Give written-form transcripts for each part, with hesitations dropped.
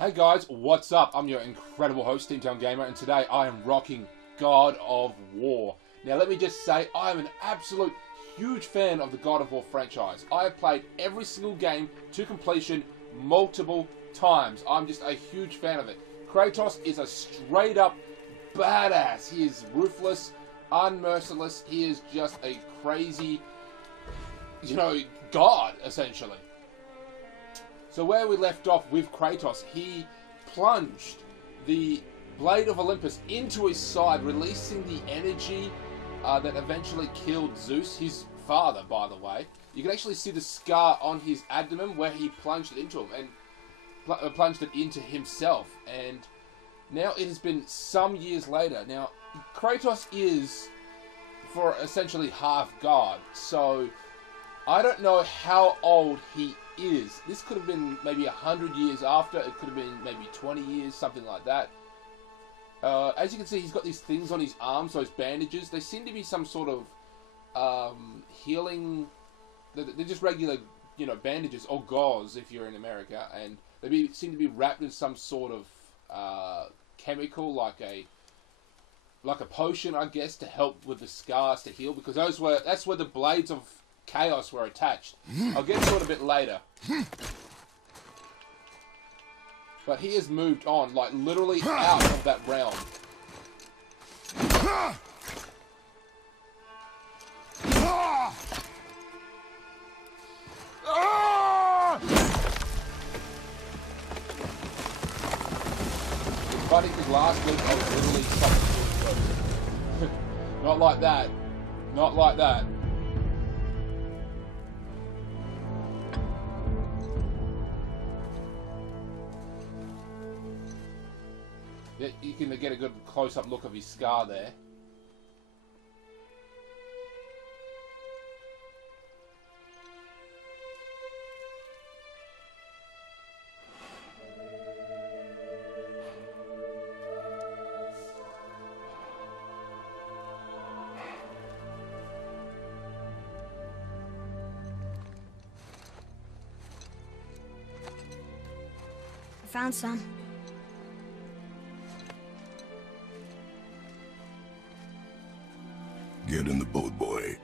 Hey guys, what's up? I'm your incredible host, steamtowngamer, and today I am rocking God of War. Now let me just say, I am an absolute huge fan of the God of War franchise. I have played every single game to completion multiple times. I'm just a huge fan of it. Kratos is a straight up badass. He is ruthless, unmerciless. He is just a crazy, god, essentially. So where we left off with Kratos, he plunged the Blade of Olympus into his side, releasing the energy that eventually killed Zeus, his father, by the way. You can actually see the scar on his abdomen where he plunged it into him, and plunged it into himself. And now it has been some years later. Now, Kratos is, for essentially half god, so I don't know how old he is. This could have been maybe 100 years after. It could have been maybe 20 years, something like that. As you can see, he's got these things on his arms, those bandages. They seem to be some sort of healing. They're just regular, bandages, or gauze if you're in America, and they seem to be wrapped in some sort of chemical, like a potion, I guess, to help with the scars to heal. Because that's where the blades of Chaos were attached. I'll get to it a bit later. But he has moved on, like literally out of that realm. Fighting his last week, I was literally something. Not like that. Not like that. You can get a good close-up look of his scar there. I found some. Get in the boat, boy.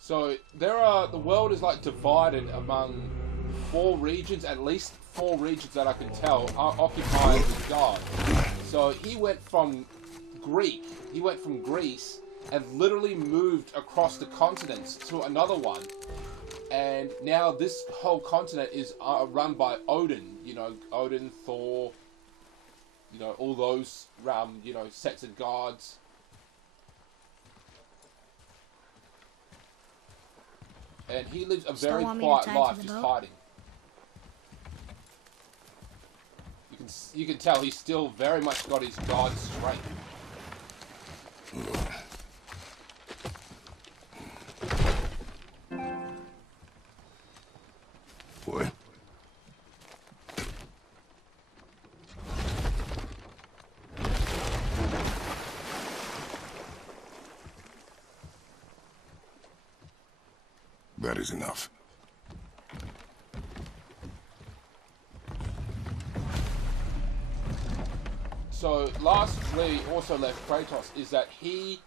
So the world is like divided among 4 regions, at least 4 regions that I can tell are occupied with God. So he went from Greece and literally moved across the continents to another one. And now this whole continent is run by Odin, Odin, Thor, all those, sets of gods. And he lives a very quiet life, just hiding. You can tell he's still very much got his god strength. Boy. That is enough. So, last where he also left Kratos is that he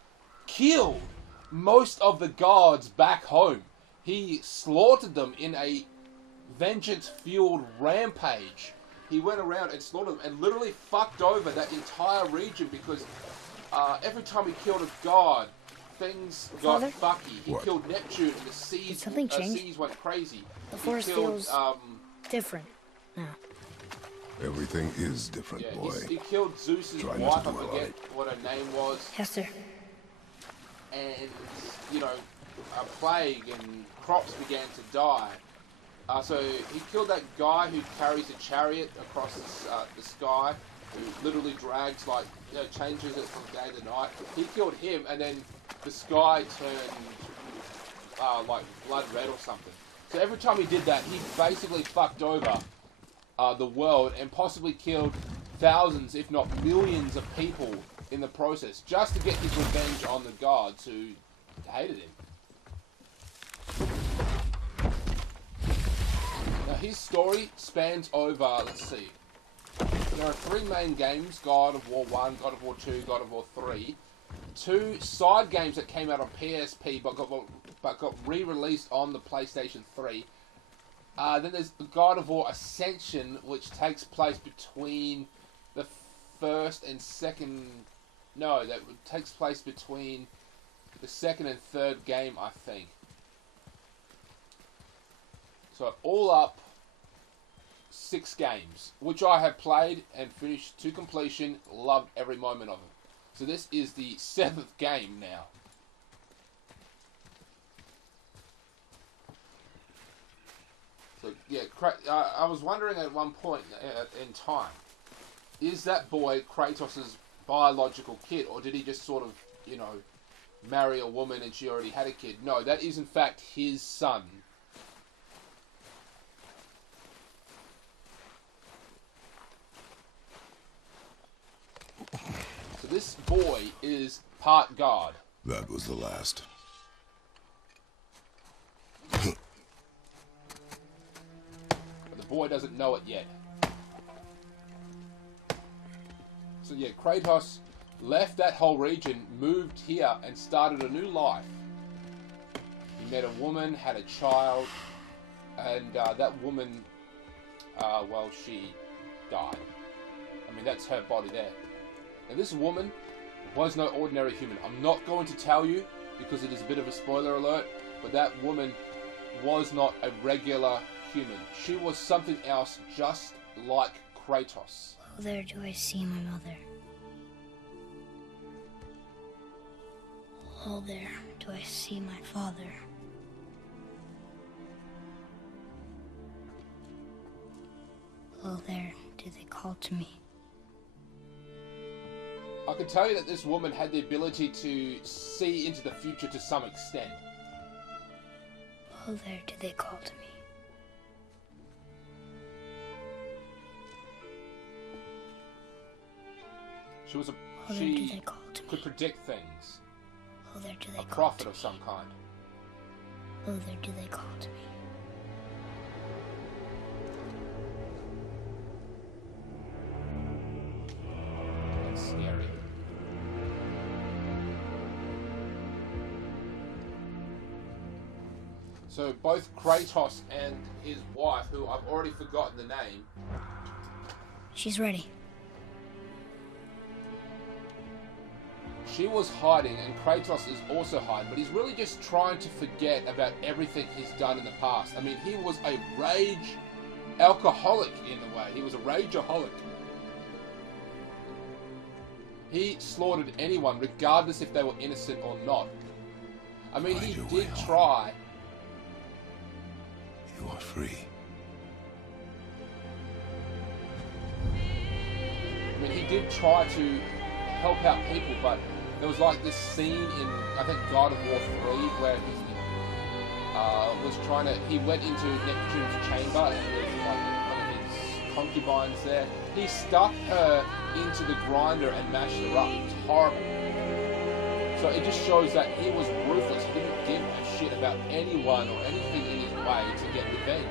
killed most of the gods back home. He slaughtered them in a vengeance-fueled rampage. He went around and slaughtered them and literally fucked over that entire region because every time he killed a god, things got fucky. He killed Neptune and the seas, seas went crazy. The forest feels different now. Everything is different, boy. He killed Zeus's wife, I forget what her name was. Yes, sir. And, a plague and crops began to die. So he killed that guy who carries a chariot across the sky, who literally drags, changes it from day to night. He killed him, and then the sky turned, blood red or something. So every time he did that, he basically fucked over the world and possibly killed thousands, if not millions of people in the process, just to get his revenge on the guards who hated him. Now his story spans over, let's see, there are 3 main games, God of War 1, God of War 2, God of War 3. 2 side games that came out on PSP but got re-released on the PlayStation 3. Then there's God of War Ascension, which takes place between the first and second... No, that takes place between the second and third game, I think. So all up, 6 games, which I have played and finished to completion, loved every moment of it. So this is the 7th game now. So yeah, I was wondering at one point in time, is that boy Kratos' biological kid, or did he just sort of, you know, marry a woman and she already had a kid? No, that is in fact his son. So this boy is part god. That was the last. But the boy doesn't know it yet. So yeah, Kratos left that whole region, moved here, and started a new life. He met a woman, had a child, and that woman, well, she died. I mean, that's her body there. And this woman was no ordinary human. I'm not going to tell you, because it is a bit of a spoiler alert, but that woman was not a regular human. She was something else, just like Kratos. Oh, there do I see my mother. Oh, there do I see my father. Oh, there do they call to me. I can tell you that this woman had the ability to see into the future to some extent. Oh, there do they call to me. She was a... Oh, there do they call to could me. predict things. Oh, there do they A call prophet to of me. some kind. Oh, there do they call to me. That's scary. So both Kratos and his wife, who I've already forgotten the name... She's ready. She was hiding, and Kratos is also hiding, but he's really just trying to forget about everything he's done in the past. I mean, he was a rage alcoholic in a way. He was a rageaholic. He slaughtered anyone, regardless if they were innocent or not. I mean, he did try. You are free. I mean, he did try to help out people, but there was like this scene in, I think, God of War 3, where he was trying to, he went into Neptune's chamber, and there's like one of his concubines there. He stuck her into the grinder and mashed her up. It was horrible. So it just shows that he was ruthless. He didn't give a shit about anyone or anything in his way to get revenge.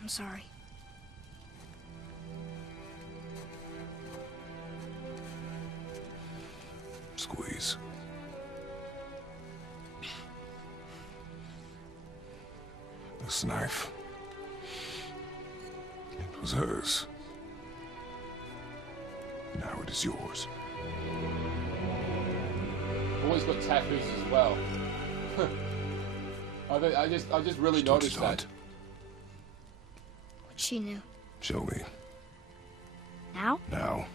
I'm sorry. Squeeze. This knife. It was hers. Now it is yours. Always got tattoos as well. I just really She taught you noticed to that. hunt. What she knew. Show me. Now? Now.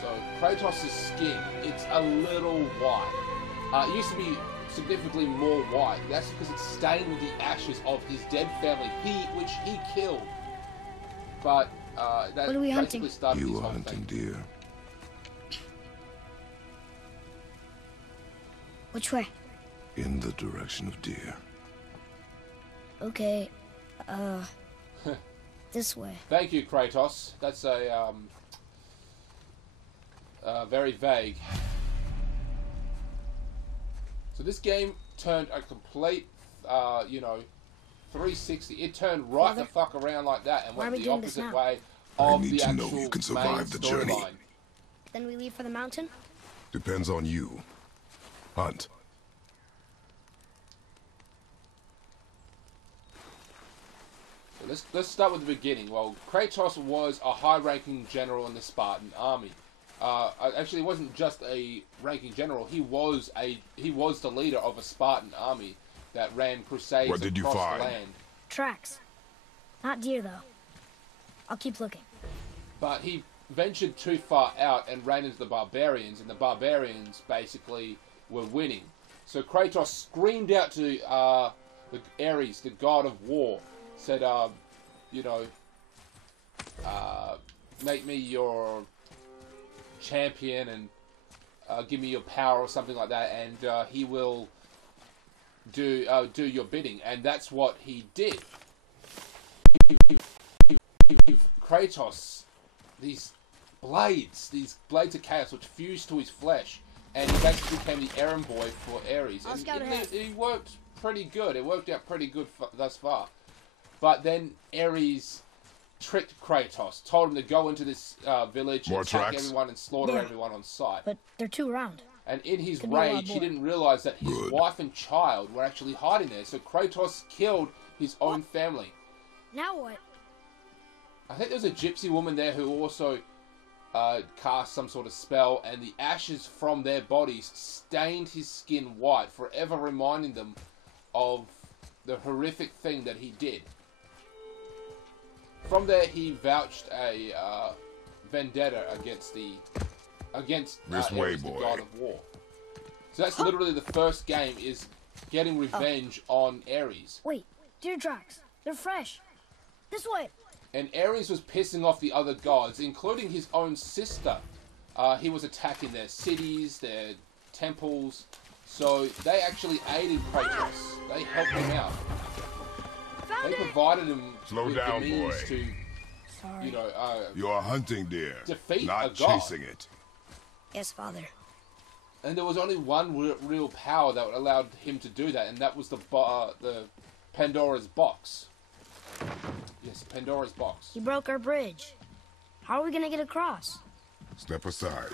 So Kratos' skin, it's a little white. It used to be significantly more white. That's because it's stained with the ashes of his dead family, which he killed. But that What are we basically hunting? started You this are whole hunting thing. deer. Which way? In the direction of deer. Okay, this way. Thank you, Kratos. That's a very vague. So this game turned a complete, 360. It turned right Father? the fuck around like that and Why are went we the doing this opposite now? way I of need the to know actual you can main survive the journey. storyline. Then we leave for the mountain? Depends on you. Hunt. So let's start with the beginning. Well, Kratos was a high-ranking general in the Spartan army. Actually, it wasn't just a ranking general. He was the leader of a Spartan army that ran crusades What did you across find? the land. Tracks. Not deer, though. I'll keep looking. But he ventured too far out and ran into the barbarians, and the barbarians basically were winning. So Kratos screamed out to the Ares, the god of war, said, make me your champion and give me your power or something like that, and he will do your bidding. And that's what he did. Kratos, these blades of chaos which fused to his flesh, and he basically became the errand boy for Ares. I'll And scout ahead. it worked pretty good. It worked out pretty good thus far. But then Ares tricked Kratos, told him to go into this village, More attack tracks? everyone, and slaughter Yeah. everyone on sight. But they're too round. And in his Could be a lot rage, he more. didn't realize that his Good. wife and child were actually hiding there. So Kratos killed his own family. Now what? I think there was a gypsy woman there who also cast some sort of spell, and the ashes from their bodies stained his skin white, forever reminding them of the horrific thing that he did. From there, he vouched a vendetta against This way, Ares, the boy. god of war. So that's literally the first game, is getting revenge on Ares. Wait, deer tracks. They're fresh. This way. And Ares was pissing off the other gods, including his own sister. He was attacking their cities, their temples. So they actually aided Kratos. They helped him out. Found They it. provided him Slow with down, the means boy. to, Sorry. You are hunting deer, Defeat a not god. chasing it. Yes, Father. And there was only one real power that allowed him to do that, and that was the Pandora's box. Yes, Pandora's box. You broke our bridge. How are we gonna get across? Step aside.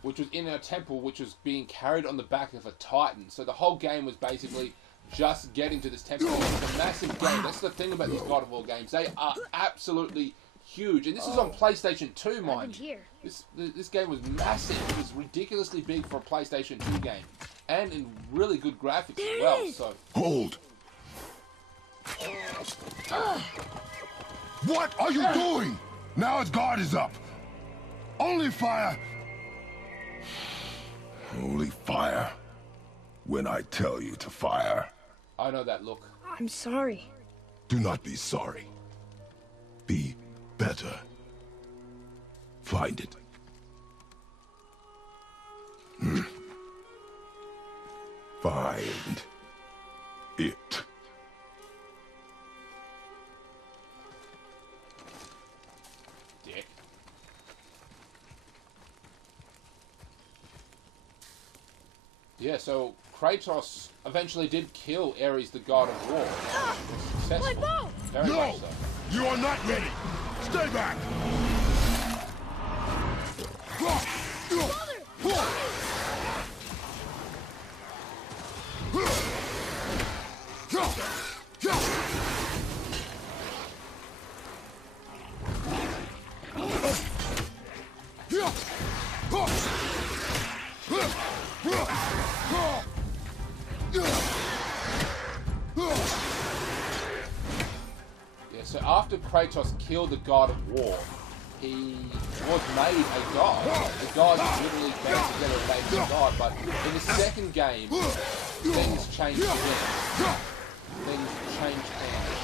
Which was in a temple, which was being carried on the back of a titan. So the whole game was basically just getting to this temple. It's a massive game. That's the thing about these God of War games. They are absolutely huge. And this is on PlayStation 2, I've mind been you. here. This game was massive. It was ridiculously big for a PlayStation 2 game. And in really good graphics as well. So Hold. What are you doing? Now his guard is up. Only fire. Only fire. When I tell you to fire. I know that look. I'm sorry. Do not be sorry. Be better. Find it. Find it. Dick. Yeah, so Kratos eventually did kill Ares, the god of war. Was My successful. bow! Very No! much so. You are not ready! Stay back! So after Kratos killed the god of war, he was made a god. The gods literally came together and made him a god. But in the second game, things changed again. Things changed hands.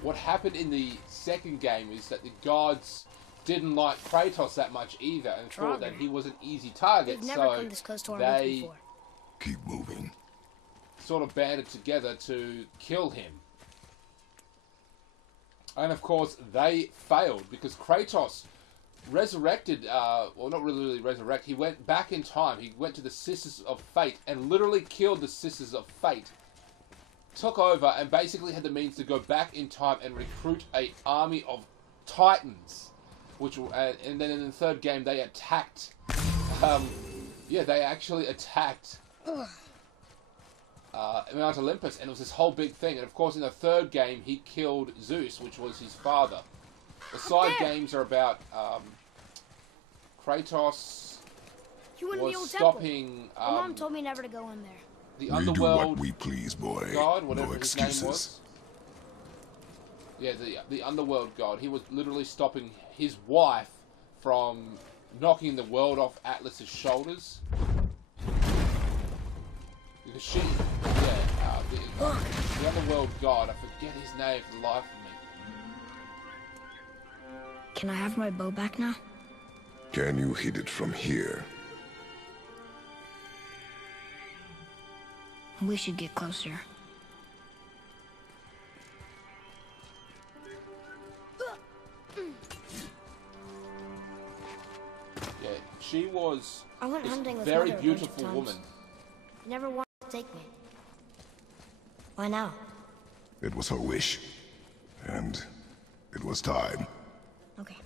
What happened in the second game is that the gods didn't like Kratos that much either, and thought that he was an easy target. They've never come this close to our roots before. Keep moving. Sort of banded together to kill him. And of course, they failed because Kratos resurrected, well, not really resurrect, he went back in time. He went to the Sisters of Fate and literally killed the Sisters of Fate. Took over and basically had the means to go back in time and recruit an army of Titans. Which, and then in the third game, they attacked, yeah, they actually attacked Mount Olympus, and it was this whole big thing. And of course, in the third game, he killed Zeus, which was his father. The side games are about Kratos was stopping. My mom told me never to go in there. The underworld. Do what we please, boy. God, whatever no his excuses. name was. Yeah, the underworld god. He was literally stopping his wife from knocking the world off Atlas's shoulders. Because she, yeah, the underworld god. I forget his name for the life of me. Can I have my bow back now? Can you hit it from here? We should get closer. Yeah, she was I went hunting this with very Mother a bunch of beautiful times. woman. You never wanted to take me. Why now? It was her wish. And it was time. Okay.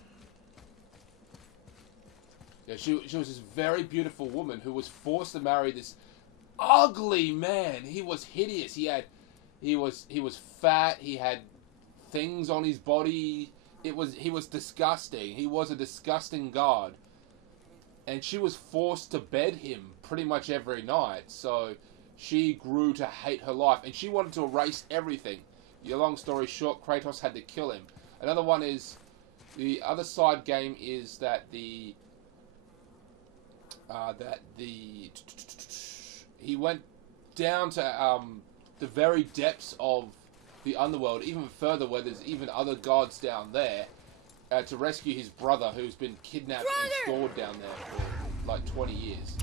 Yeah, she was this very beautiful woman who was forced to marry this ugly man. He was hideous. He was fat. He had things on his body. He was disgusting. He was a disgusting god. And she was forced to bed him pretty much every night. So she grew to hate her life, and she wanted to erase everything. Your long story short, Kratos had to kill him. Another one is the other side game is that he went down to the very depths of the underworld, even further, where there's even other gods down there, to rescue his brother, who's been kidnapped and stored down there for like 20 years.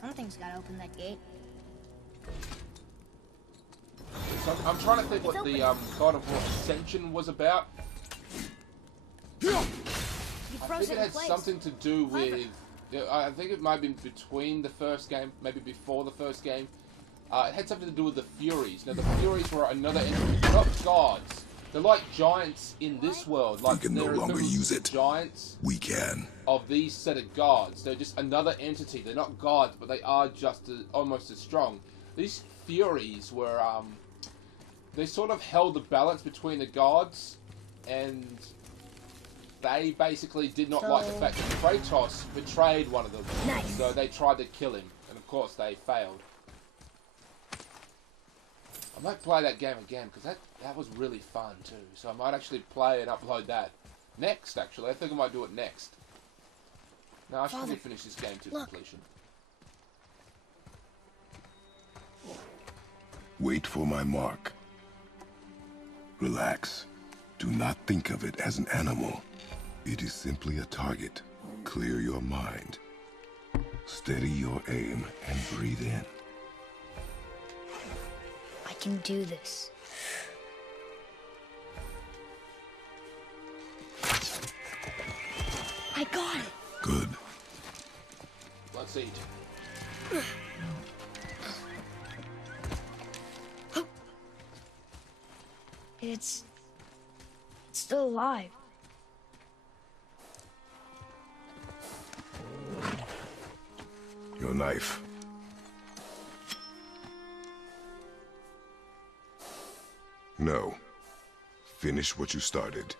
Something's gotta open that gate. So I'm trying to think what the God of War Ascension was about. I think it had something to do with... I think it might have been between the first game, maybe before the first game. It had something to do with the Furies. Now, the Furies were another entity. They're not gods. They're like giants in this world. Like, we can no longer use it. Giants. We can. Of these set of gods. They're just another entity. They're not gods, but they are just almost as strong. These Furies were... they sort of held the balance between the gods, and they basically did not like the fact that Kratos betrayed one of them. Nice. So they tried to kill him, and of course they failed. I might play that game again, because that was really fun too. So I might actually play and upload that next, actually. I think I might do it next. No, I should probably finish this game to completion. Wait for my mark. Relax. Do not think of it as an animal. It is simply a target. Clear your mind. Steady your aim and breathe in. I can do this. I got it. Good. Let's eat. It's still alive. Your knife. No. Finish what you started.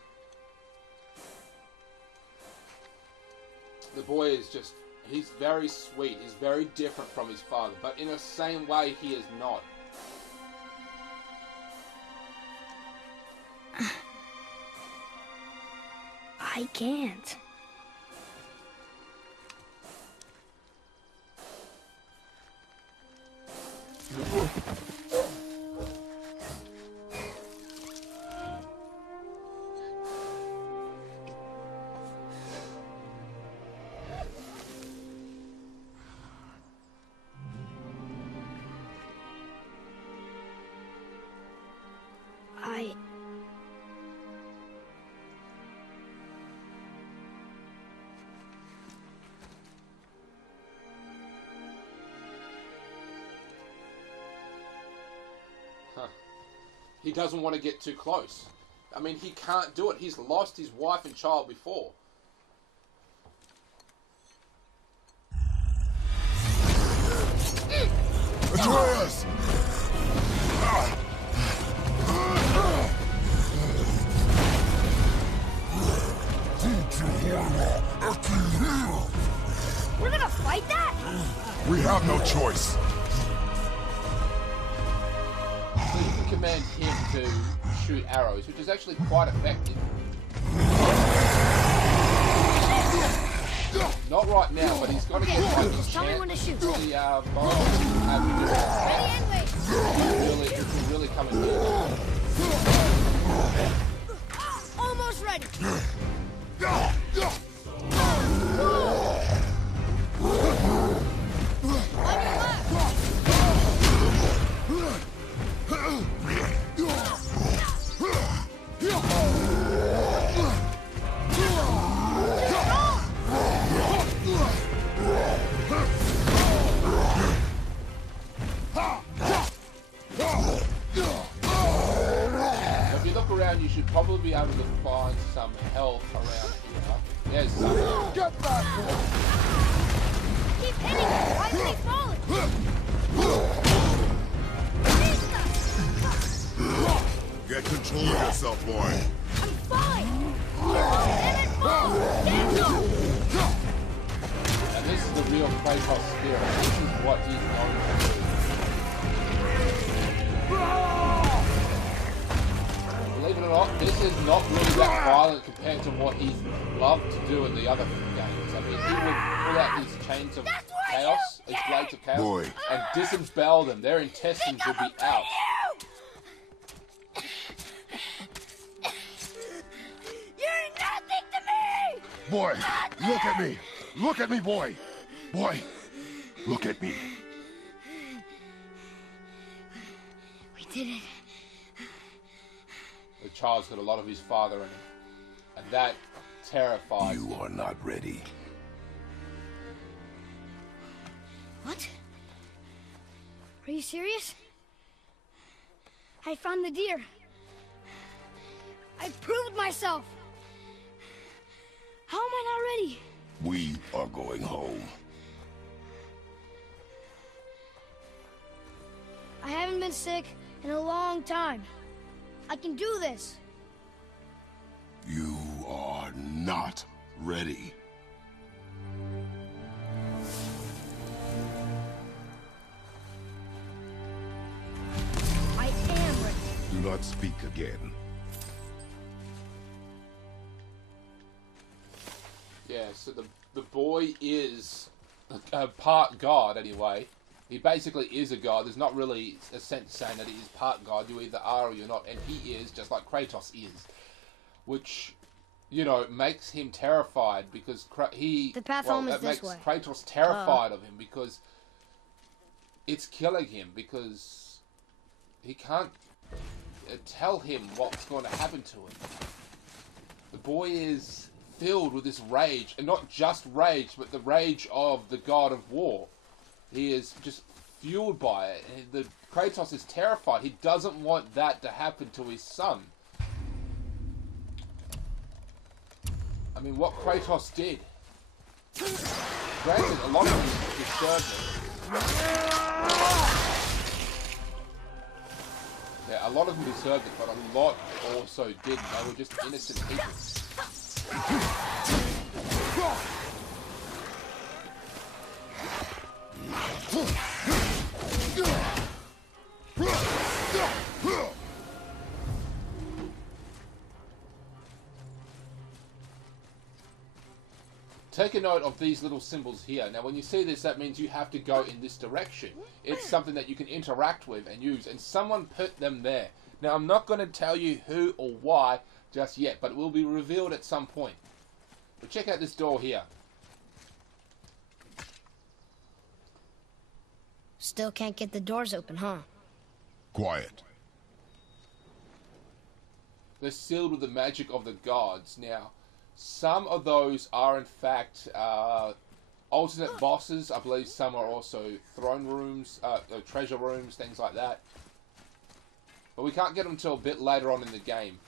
The boy is just, he's very sweet. He's very different from his father, but in the same way, he is not. I can't. He doesn't want to get too close. I mean, he can't do it. He's lost his wife and child before. Atreus! We're gonna fight that? We have no choice. So you can command him to shoot arrows, which is actually quite effective. Not right now, but he's got to get like his Tell me when to shoot. the bow. Ready and wait. It can really come in here. Almost ready. If you look around, you should probably be able to find some health around here. There's some. Get back! Keep hitting him. Why is he falling? Get control of yourself, boy. I'm falling. Let it fall. Get up. And this is the real Kratos spirit. This is what he's known for. Believe it or not, this is not really that violent compared to what he loved to do in the other games. I mean, he would pull out his chains of chaos, his blades of chaos, Boy. and disembowel them. Their intestines would be out. You're nothing to me. Boy, look at me. Look at me, boy. Boy, look at me. We did it. The child's got a lot of his father in him. And that terrifies You him. are not ready. What? Are you serious? I found the deer. I proved myself. How am I not ready? We are going home. I haven't been sick in a long time. I can do this. You are not ready. I am ready. Do not speak again. Yeah, so the boy is a part god anyway. He basically is a god. There's not really a sense saying that he is part god. You either are or you're not, and he is, just like Kratos is. Which you know, makes him terrified because The path home is this makes way. Kratos terrified of him because it's killing him because he can't tell him what's going to happen to him. The boy is filled with this rage, and not just rage, but the rage of the god of war. He is just fueled by it. And Kratos is terrified. He doesn't want that to happen to his son. I mean, what Kratos did. Granted, a lot of them deserved it. Yeah, a lot of them deserved it, but a lot also didn't. They were just innocent people. Take a note of these little symbols here. Now when you see this, that means you have to go in this direction. It's something that you can interact with and use, and someone put them there. Now I'm not going to tell you who or why just yet, but it will be revealed at some point. But check out this door here. Still can't get the doors open, huh? Quiet. They're sealed with the magic of the gods. Now, some of those are in fact alternate bosses. I believe some are also throne rooms, treasure rooms, things like that. But we can't get them until a bit later on in the game.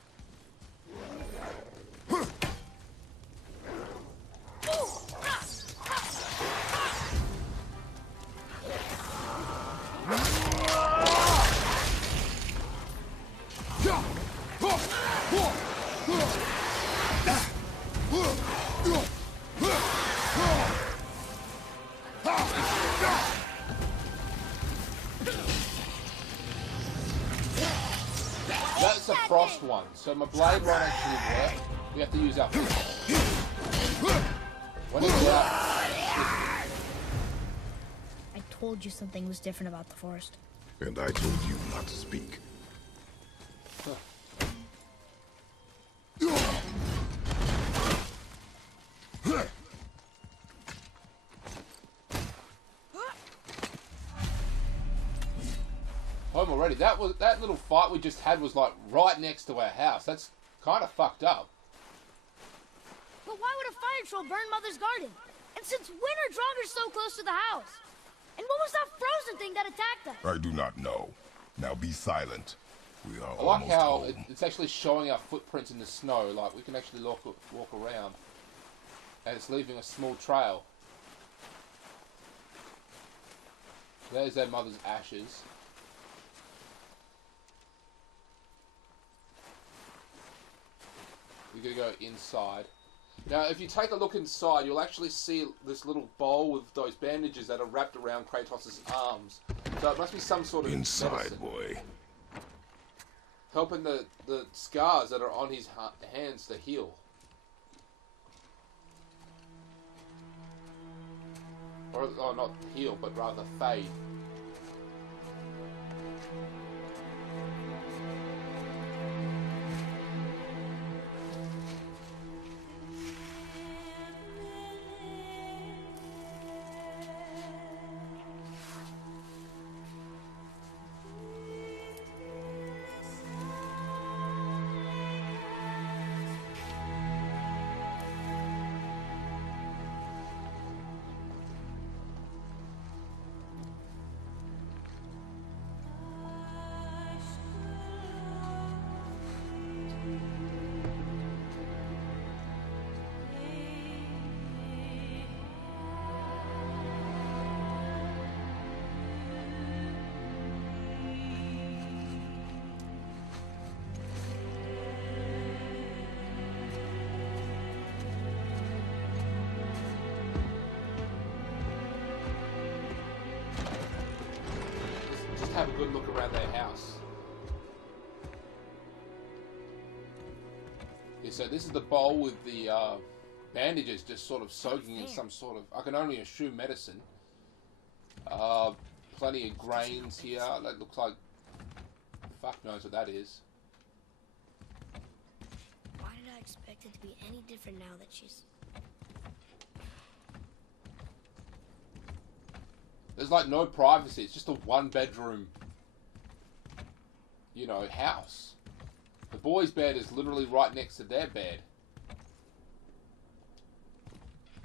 That's a frost one, so my blade won't actually work. We have to use our when it's out. I told you something was different about the forest. And I told you not to speak. Home already. That little fight we just had was like right next to our house. That's kind of fucked up. But why would a fire troll burn Mother's garden? And since when are Draugrs so close to the house? And what was that frozen thing that attacked us? I do not know. Now be silent. We are I like almost how home. it's actually showing our footprints in the snow. Like we can actually walk around, and it's leaving a small trail. There's their mother's ashes. We're going to go inside. Now, if you take a look inside, you'll actually see this little bowl with those bandages that are wrapped around Kratos' arms. So it must be some sort of Inside, medicine, boy. helping the scars that are on his hands to heal. Or not heal, but rather fade. Just have a good look around their house. Yeah, so this is the bowl with the bandages just sort of soaking in some sort of, I can only assume, medicine. Plenty of grains here. That looks like, fuck knows what that is. Why did I expect it to be any different now that she's... There's like no privacy. It's just a one-bedroom, you know, house. The boys' bed is literally right next to their bed.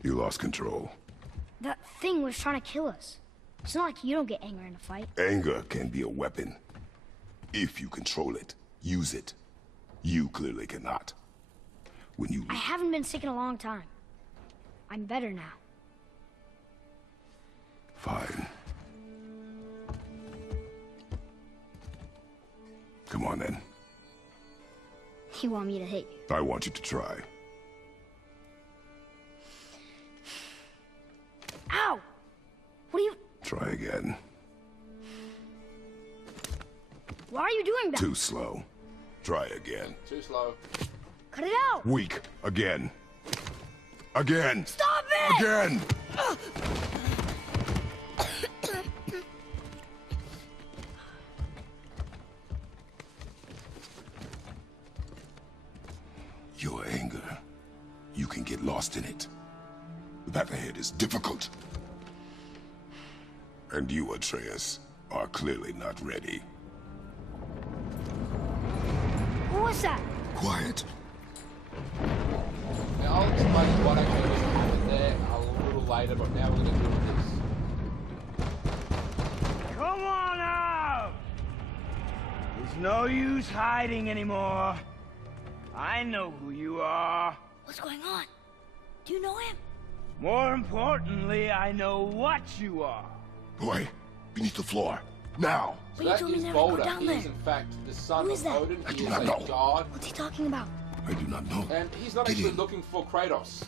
You lost control. That thing was trying to kill us. It's not like you don't get angry in a fight. Anger can be a weapon. If you control it, use it. You clearly cannot. When you... I haven't been sick in a long time. I'm better now. Fine. Come on then. You want me to hit you? I want you to try. Ow! What are you... Try again. Why are you doing that? Too slow. Try again. Too slow. Cut it out! Weak. Again. Again. Stop it! Again! Your anger, you can get lost in it. The path ahead is difficult. And you, Atreus, are clearly not ready. What was that? Quiet. Now I'll explain what actually just happened there a little later, but now we're going to do this. Come on out! There's no use hiding anymore. I know who you are. What's going on? Do you know him? More importantly, I know what you are. Boy, beneath the floor. Now! So But you that told me is never to go Balder. down He there. is in fact the son Who of is that? Odin. I He do is not a know. god. What's he talking about? I do not know. And he's not Get actually in. looking for Kratos.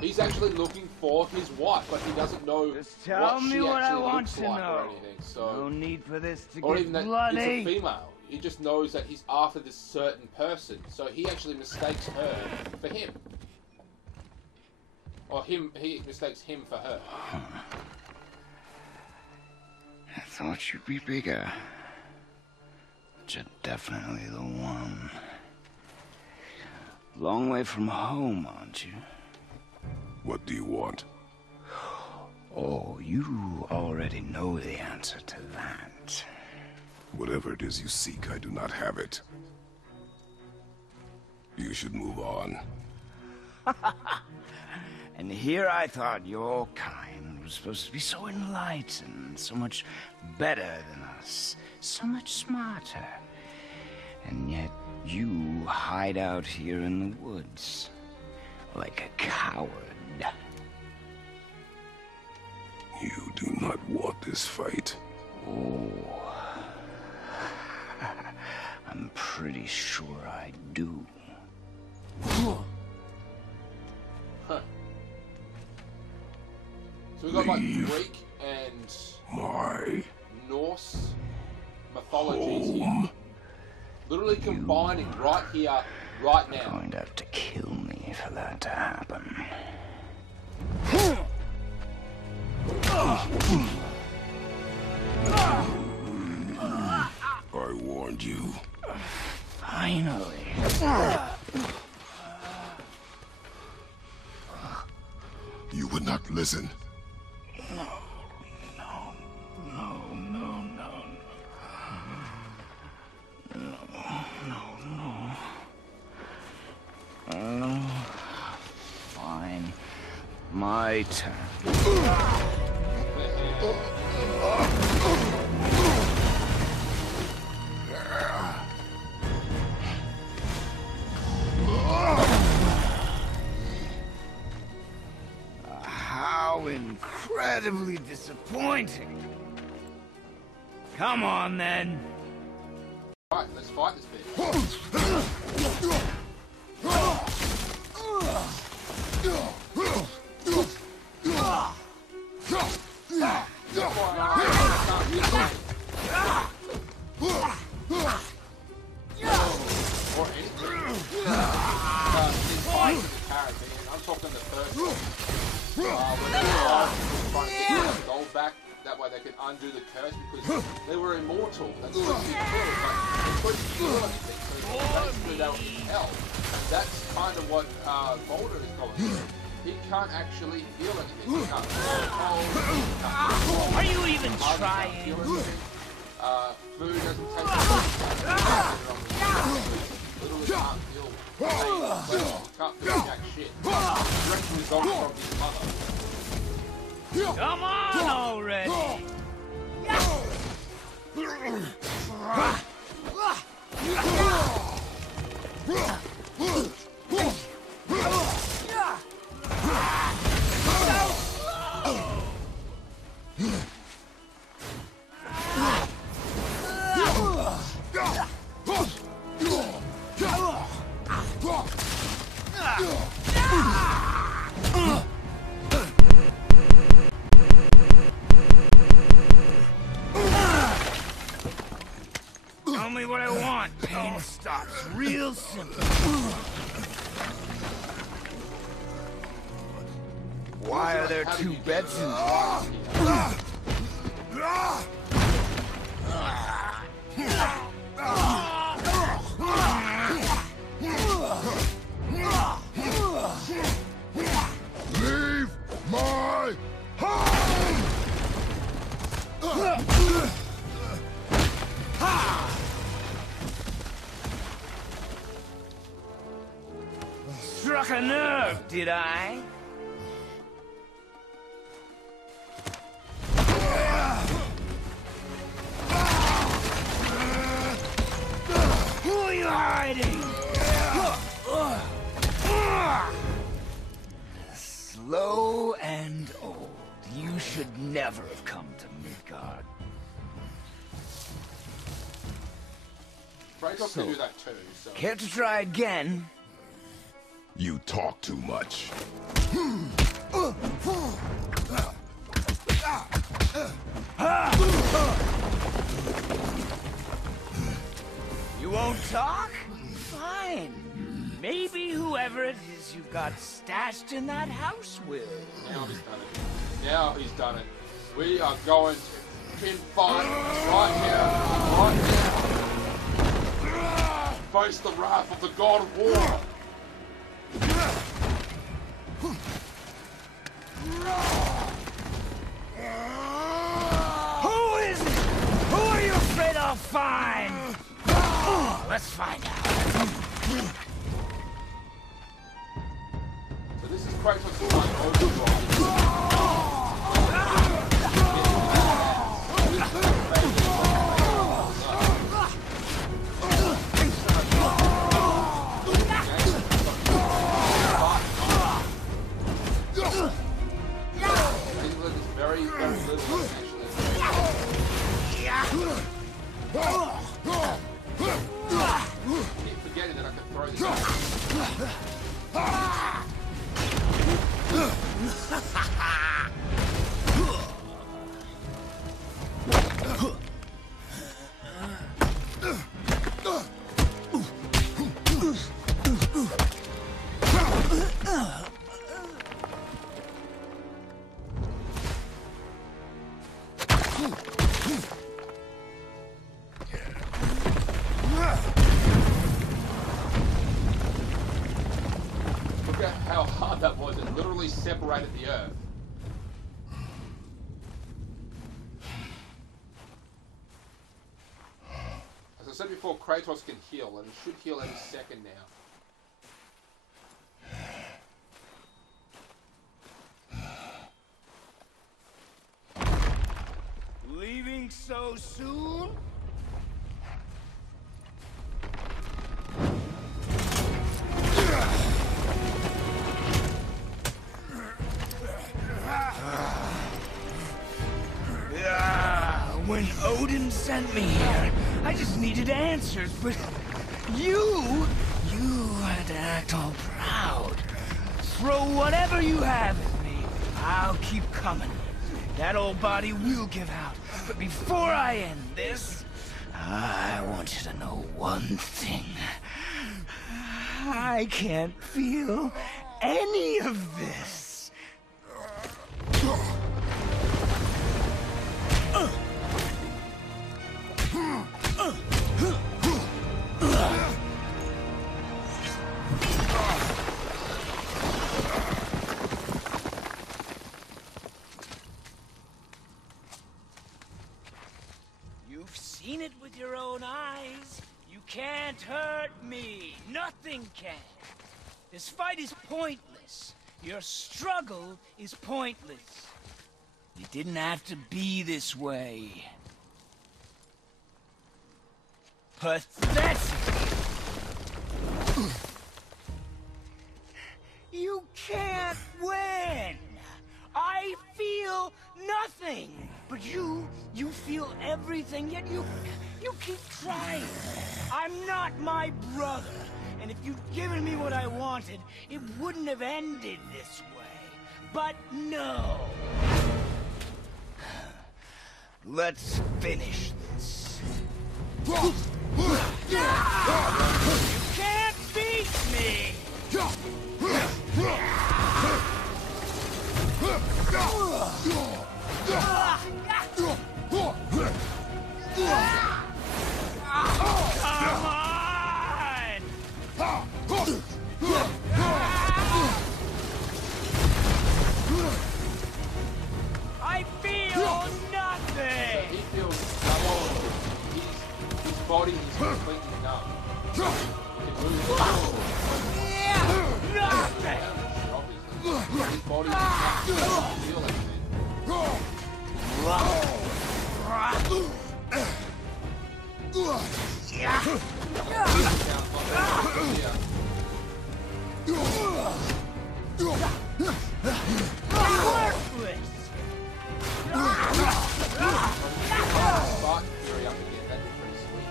He's actually looking for his wife, but he doesn't know Just tell what me she what I actually want looks to like or know. anything. No So, need for this to or get even that it's bloody. a female. He just knows that he's after this certain person, so he actually mistakes her for him. Or he mistakes him for her. I thought you'd be bigger. But you're definitely the one. Long way from home, aren't you? What do you want? Oh, you already know the answer to that. Whatever it is you seek, I do not have it. You should move on. And here I thought your kind was supposed to be so enlightened, so much better than us, so much smarter. And yet you hide out here in the woods, like a coward. You do not want this fight. Oh, I'm pretty sure I do. Huh. So we've got like Leave. Greek and My Norse mythologies here. home. Literally combining right here, right You're now. going to have to kill me for that to happen. I warned you. Finally. You would not listen. Fine. My turn. How incredibly disappointing. Come on, then. Right, let's fight this bitch. Or anything. He's fighting the character, and I'm talking the first one. When he was trying to get his gold back that way they can undo the curse because they were immortal. That's supposed to be cool, but they couldn't feel anything. So basically they were in hell. That's kind of what Mulder is going through. He can't actually feel anything. He can't feel cold. Are you even trying? Food doesn't taste like literally can't feel pain. Can't feel jack shit. Direct result from his mother. Come on already! Tell me what I want. Pain stops real simple. Why are there two beds in Leave my home! Struck a nerve, did I? Who are you hiding? Slow and old. You should never have come to Midgard. Kratos can do that too, so... Care to try again? You talk too much. You won't talk? Fine. Maybe whoever it is you've got stashed in that house will. Now he's done it. Now he's done it. We are going to pinfight right now. Face the wrath of the god of war. Who is it? Who are you afraid I'll find? Let's find out. So this is Kratos' one overdrive. Very, very little actually. Keep forgetting that I can throw this out. Look at how hard that was. It literally separated the earth. As I said before, Kratos can heal, and he should heal any second now. Leaving so soon? When Odin sent me here, I just needed answers, but you had to act all proud. Throw whatever you have at me. I'll keep coming. That old body will give out. But before I end this, I want you to know one thing. I can't feel any of this. seen it with your own eyes. You can't hurt me. Nothing can. This fight is pointless. Your struggle is pointless. You didn't have to be this way. Pathetic! You can't win! I feel nothing! But you feel everything, yet you keep trying. I'm not my brother, and if you'd given me what I wanted, it wouldn't have ended this way. But no! Let's finish this. You can't beat me! Come on! I feel nothing! He feels his body is completely numb. He can move. Nothing! His body is numb. He doesn't feel anything. Worthless! Spark Fury up again. That'd be pretty sweet.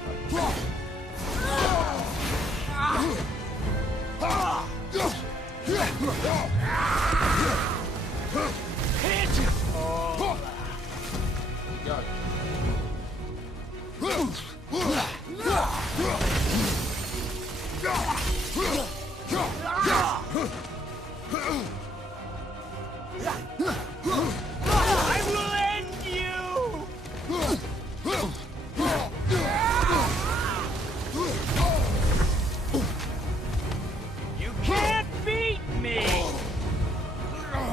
Pitiful! Go. I will end you! You can't beat me! Come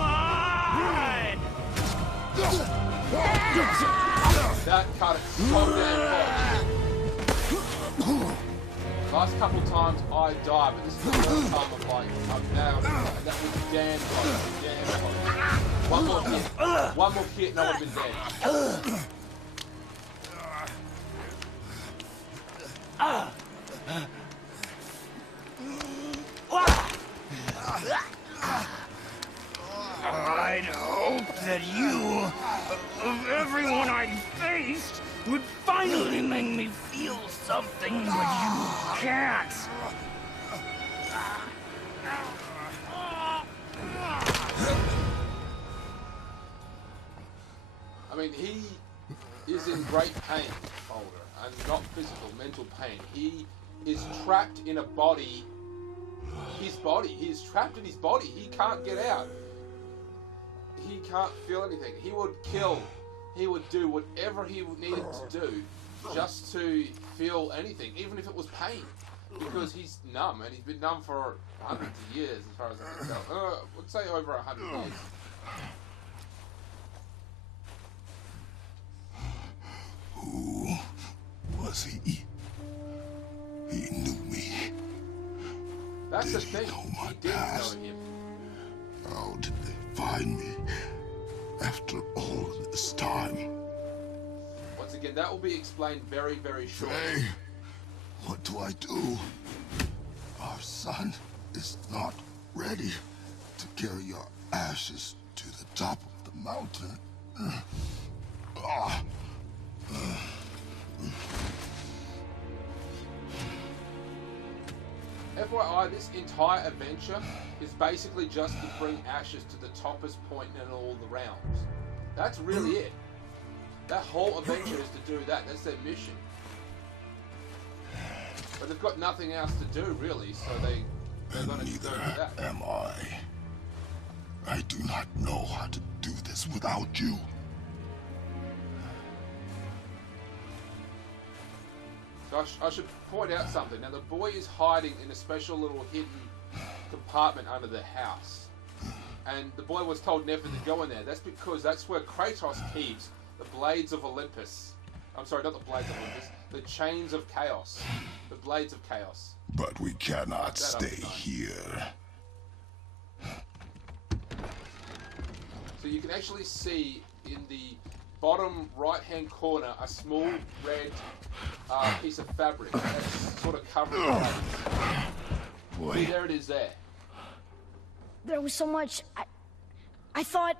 on! That cut it so damn close. Last couple times I died, but this is the first time I'm like, I'm nailed it. And that was damn close, damn close. One more hit, and I would have been dead. I'd hope that you, of everyone I faced, would finally make me feel something, but you can't. I mean, he is in great pain, Holder, and not physical, mental pain. He is trapped in a body. His body. He is trapped in his body. He can't get out. He can't feel anything. He would kill. He would do whatever he needed to do just to feel anything, even if it was pain, because he's numb, and he's been numb for hundreds of years, as far as I can tell. I would say over 100 years. Who was he? He knew me. That's the Did he thing. know my He didn't past? know him. How did they find me after all this time? Once again, that will be explained very, very shortly. Hey, what do I do? Our son is not ready to carry your ashes to the top of the mountain. FYI, this entire adventure is basically just to bring ashes to the toppest point in all the realms. That's really it. That whole adventure is to do that. That's their mission. But they've got nothing else to do, really, so they're going to go with that. Neither am I. I do not know how to do this without you. So I should point out something. Now, the boy is hiding in a special little hidden compartment under the house. and the boy was told never to go in there. That's because that's where Kratos keeps the Blades of Olympus. I'm sorry, not the Blades of Olympus. The Chains of Chaos. The Blades of Chaos. But we cannot stay here. So you can actually see in the bottom right-hand corner a small red piece of fabric that's sort of covering the blades. Boy. See, there it is there. There was so much. I thought.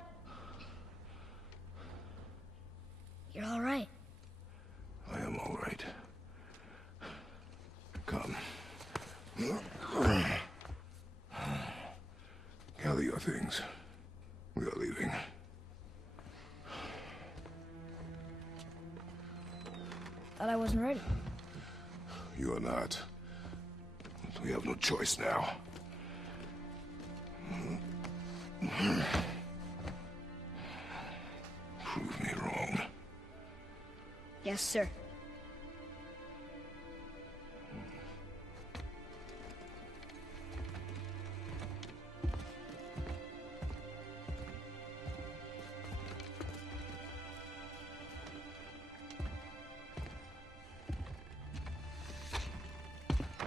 You're all right. I am all right. Come. Gather your things. We are leaving. Thought I wasn't ready. You are not. We have no choice now. Prove me wrong. Yes, sir.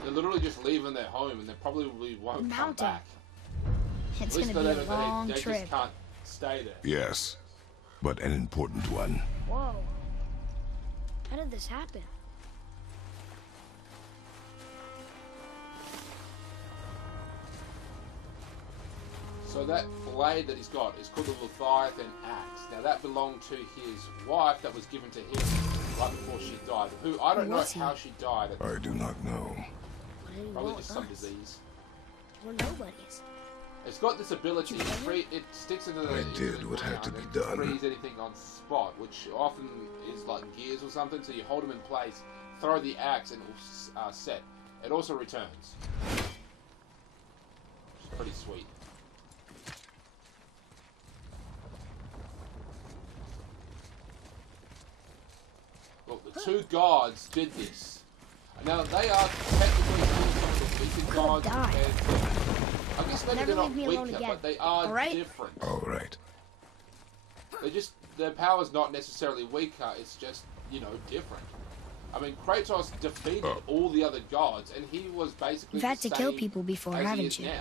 They're literally just leaving their home, and they probably won't come back. It's At least gonna be a they long just trip. can't stay there. Yes, but an important one. Whoa. How did this happen? So that blade that he's got is called the Leviathan Axe. Now that belonged to his wife that was given to him right before she died. Who, I don't know how she died. I do not know. What did he Probably want just with some us? disease. We're nobodies. It's got this ability, it sticks into the... I into did the what had to ground be and done. frees anything on spot, which often is like gears or something, so you hold them in place, throw the axe, and it will set. It also returns. Which is pretty sweet. Look, the two gods did this. Now, they are technically some of the weaker gods died. compared to... I guess maybe Never they're not leave me alone weaker, again. but they are Alright? different. All right. They just, their power's not necessarily weaker, it's just, you know, different. I mean, Kratos defeated all the other gods, and he was basically You've had the to kill same people before, as he haven't is you? now.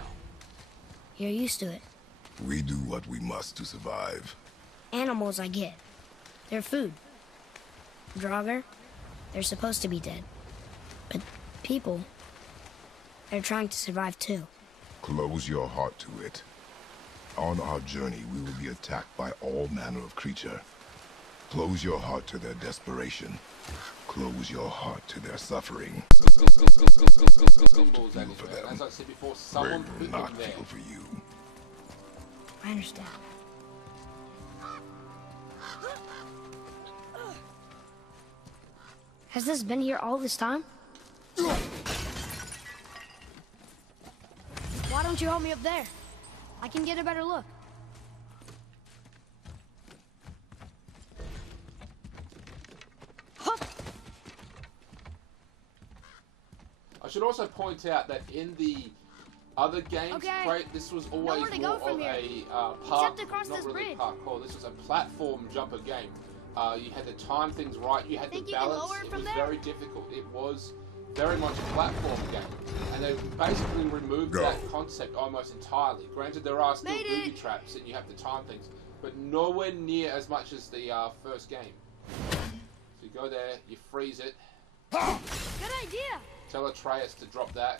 You're used to it. We do what we must to survive. Animals, I get. They're food. Draugr, they're supposed to be dead. But people, they're trying to survive too. Close your heart to it. On our journey, we will be attacked by all manner of creature. Close your heart to their desperation. Close your heart to their suffering. Symbols, Feel anyway. for them. As I said before, They someone will put not them there. feel for you. I understand. Has this been here all this time? Why don't you help me up there? I can get a better look. Hup! I should also point out that in the other games, Okay. this was always Nowhere to more go from of here. a park, Except across not this really bridge. parkour. This was a platform jumper game. You had to time things right. You had Think to you can balance. lower it It from was there? very difficult. It was very much a platform game, and they basically removed Go. that concept almost entirely. Granted, there are still Made booby it. traps, and you have to time things, but nowhere near as much as the first game. So you go there, you freeze it, Good idea! tell Atreus to drop that.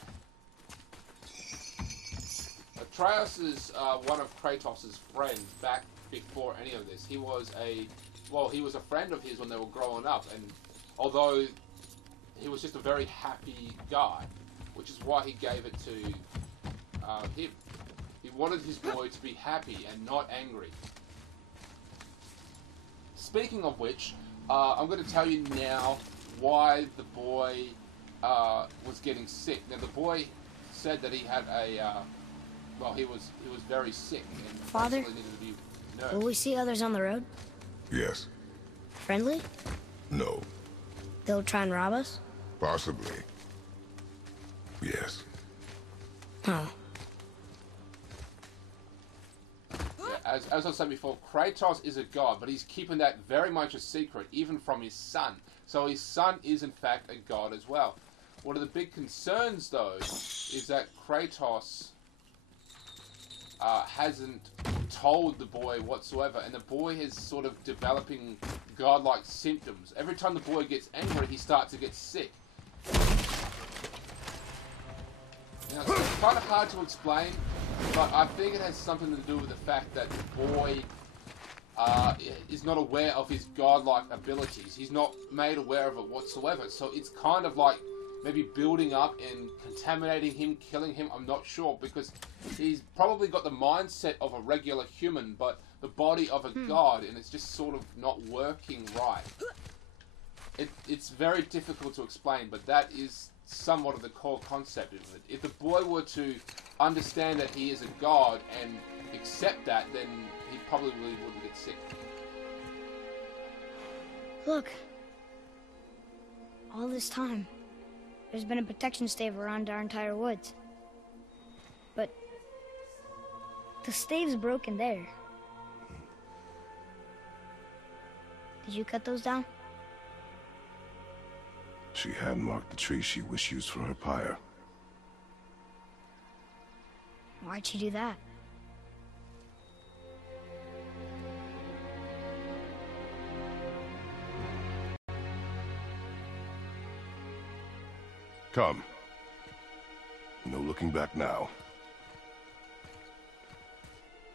Atreus is one of Kratos' friends back before any of this. He was a friend of his when they were growing up, and although he was just a very happy guy, which is why he gave it to him. He wanted his boy to be happy and not angry. Speaking of which, I'm going to tell you now why the boy was getting sick. Now, the boy said that he had a he was very sick and Father? basically needed to be nursed. Will we see others on the road? Yes. Friendly? No. They'll try and rob us? Possibly. Yes. Oh. as I was saying before, Kratos is a god, but he's keeping that very much a secret, even from his son. So his son is, in fact, a god as well. One of the big concerns, though, is that Kratos hasn't told the boy whatsoever, and the boy is sort of developing godlike symptoms. Every time the boy gets angry, he starts to get sick. Now, it's kind of hard to explain, but I think it has something to do with the fact that the boy is not aware of his godlike abilities. He's not made aware of it whatsoever, so it's kind of like maybe building up and contaminating him, killing him. I'm not sure, because he's probably got the mindset of a regular human, but the body of a god, and it's just sort of not working right. It's very difficult to explain, but that is somewhat of the core concept of it. If the boy were to understand that he is a god and accept that, then he probably really wouldn't get sick. Look. All this time, there's been a protection stave around our entire woods. But the stave's broken there. Did you cut those down? She had marked the tree she wished used for her pyre. Why'd she do that? Come. No looking back now.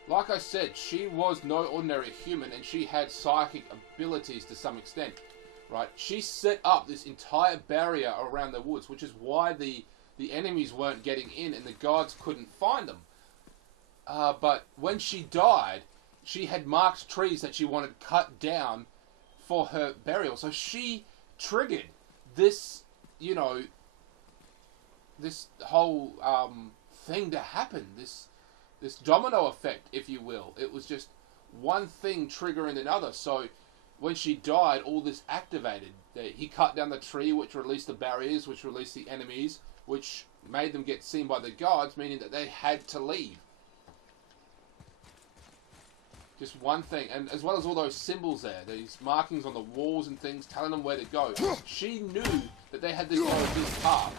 Like I said, she was no ordinary human, and she had psychic abilities to some extent, right? She set up this entire barrier around the woods, which is why the enemies weren't getting in and the gods couldn't find them. But when she died, she had marked trees that she wanted cut down for her burial. So she triggered this, you know, this whole thing to happen, this domino effect, if you will. It was just one thing triggering another. So when she died, all this activated. He cut down the tree, which released the barriers, which released the enemies, which made them get seen by the gods, meaning that they had to leave. Just one thing, and as well as all those symbols there, these markings on the walls and things telling them where to go. She knew that they had to go this path.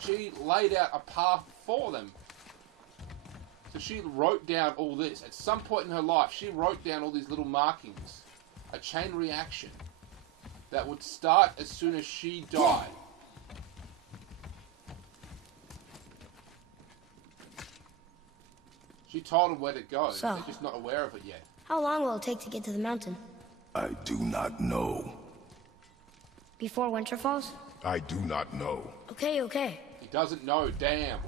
She laid out a path for them. So she wrote down all this. At some point in her life, she wrote down all these little markings. A chain reaction that would start as soon as she died. She told them where to go. So, they're just not aware of it yet. How long will it take to get to the mountain? I do not know. Before winter falls? I do not know. Okay, okay. He doesn't know, damn.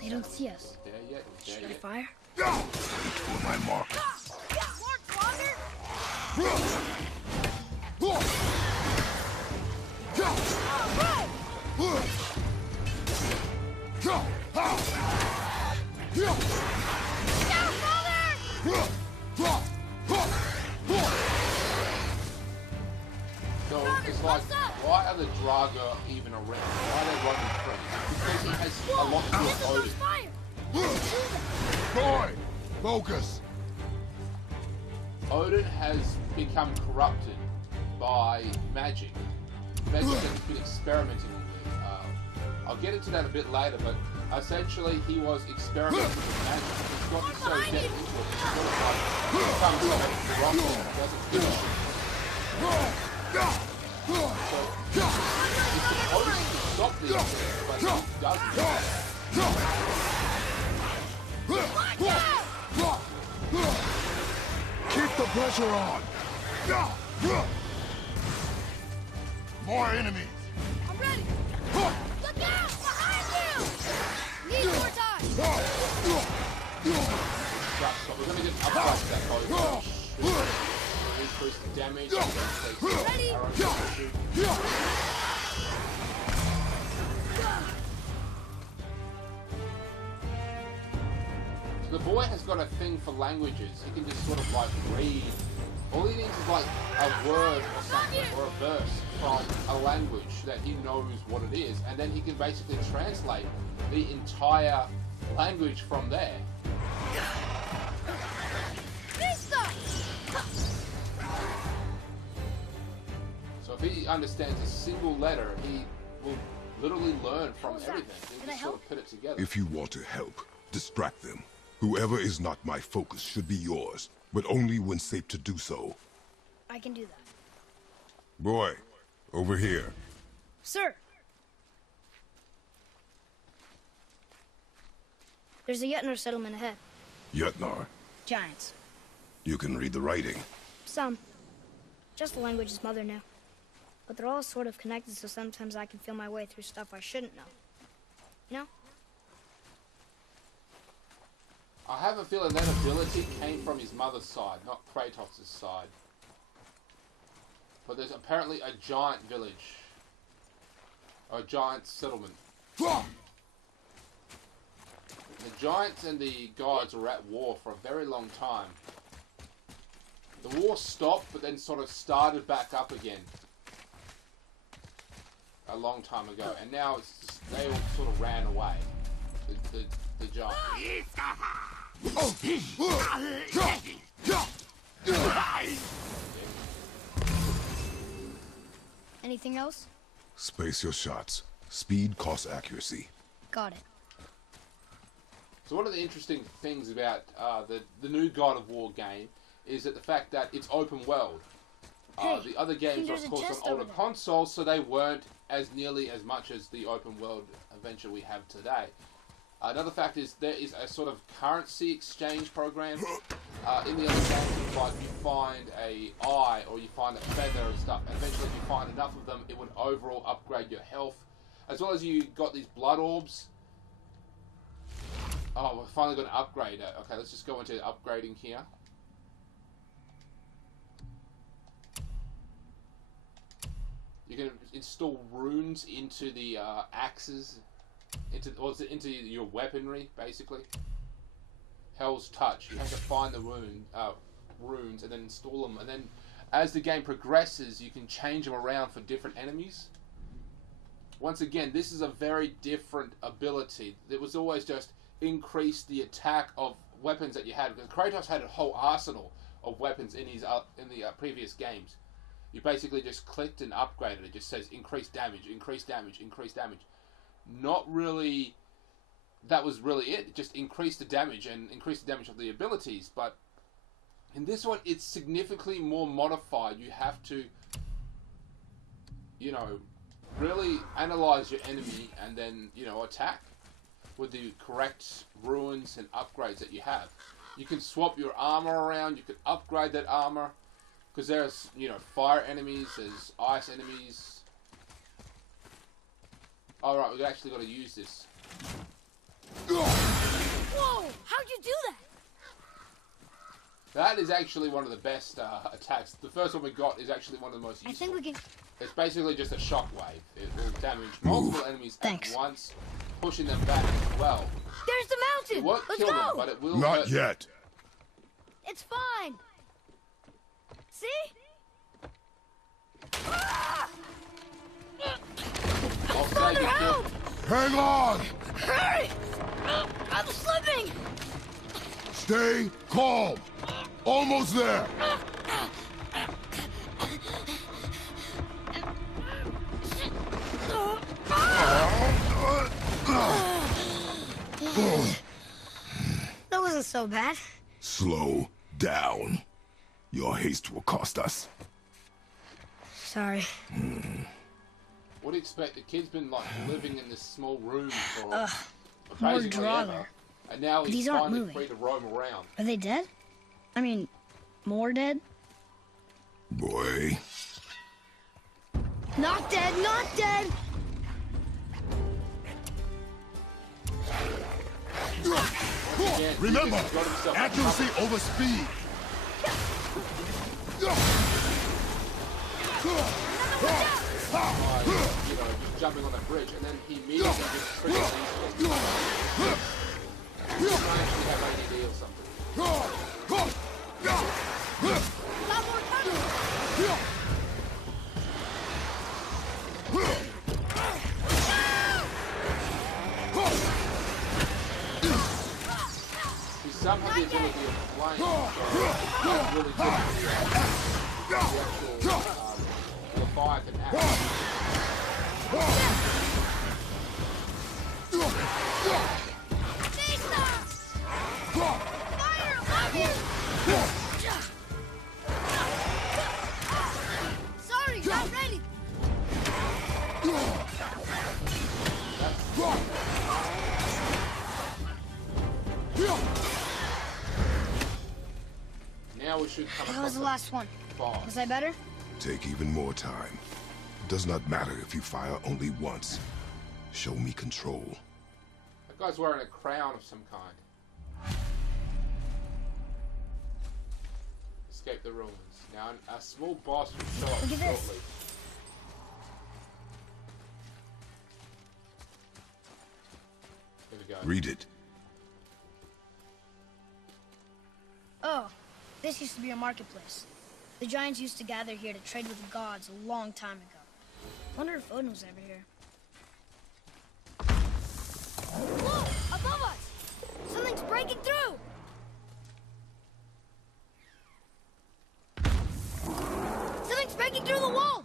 They don't see us. There yet? There Should I yet? fire? For my mark. So it's like, why are the Draga even around? Why are they running free? Because he has a lot to do with Odin. Boy! Focus! Odin has become corrupted by magic. Magic that he's been experimenting with. I'll get into that a bit later, but essentially he was experimenting with magic. He's gotten so deep into it, it's sort of like he becomes so corrupted and doesn't finish it. So he's supposed to stop these things, but he doesn't. Keep the pressure on! More enemies! I'm ready! Look out! Behind you! Need more time! So we're gonna just upgrade that bow. Increase the damage. Ready? The boy has got a thing for languages. He can just sort of like read. All he needs is like a word or something, or a verse from a language that he knows what it is, and then he can basically translate the entire language from there. he understands a single letter, he will literally learn from everything. He'll just sort of put it together. If you want to help, distract them. Whoever is not my focus should be yours, but only when safe to do so. I can do that. Boy, over here. Sir! There's a Yetnar settlement ahead. Yetnar, Giants. you can read the writing. Some. Just the language his mother knew. But they're all sort of connected, so sometimes I can feel my way through stuff I shouldn't know. You know? I have a feeling that ability came from his mother's side, not Kratos' side. But there's apparently a giant village. Or a giant settlement. The giants and the gods were at war for a very long time. The war stopped, but then sort of started back up again. A long time ago. And now it's just, they all sort of ran away. The giants. Anything else? Space your shots. Speed costs accuracy. Got it. So one of the interesting things about the new God of War game is that the fact that it's open world. The other games are of course on older consoles, so they weren't as nearly as much as the open world adventure we have today. Another fact is there is a sort of currency exchange program. In the other games, it's like you find a eye or you find a feather and stuff. Eventually, if you find enough of them, it would overall upgrade your health. As well as you got these blood orbs. Oh, we finally got an upgrade. Okay, let's just go into upgrading here. You can install runes into the axes. Into your weaponry, basically. Hell's Touch. You have to find the runes and then install them. And then, as the game progresses, you can change them around for different enemies. Once again, this is a very different ability. It was always just increase the attack of weapons that you had. Because Kratos had a whole arsenal of weapons in his in the previous games. You basically just clicked and upgraded. It just says increase damage, increase damage, increase damage. Not really, that was really it. It just increased the damage and increased the damage of the abilities. But in this one, it's significantly more modified. You have to, you know, really analyze your enemy and then, you know, attack with the correct runes and upgrades that you have. You can swap your armor around. You can upgrade that armor. Because there's, you know, fire enemies, there's ice enemies. Alright, we've actually got to use this. Whoa! How'd you do that? That is actually one of the best attacks. The first one we got is actually one of the most useful. I think we can... It's basically just a shockwave. It will damage multiple enemies at once, pushing them back as well. There's the mountain! It won't kill them, but it will Not hurt yet. It's fine! See? Ah! Father, help! Hang on! Hurry! I'm slipping! Stay calm. Almost there. That wasn't so bad. Slow down. Your haste will cost us. Sorry. What do you expect? The kid's been like living in this small room for More basically ever, and now he's These aren't finally moving. free to roam around. Are they dead? I mean, more dead? Boy. Not dead, not dead! Again, Remember, he just got himself accuracy over speed. by, you know, just jumping on the bridge, and then he immediately just triggers these things. He might actually have ADD or something. Got more time! He somehow the ability of flying, so that's really good for the actual fire can act. Fire above you! Sorry, not ready. Now we should come That was the last one. boss. Was I better? Take even more time. It does not matter if you fire only once. Show me control. That guy's wearing a crown of some kind. Escape the ruins. Now a small boss will show up Look at this. shortly. Here we go. Read it. Oh, this used to be a marketplace. The giants used to gather here to trade with the gods a long time ago. Wonder if Odin was ever here. Whoa! Above us! Something's breaking through! Something's breaking through the wall!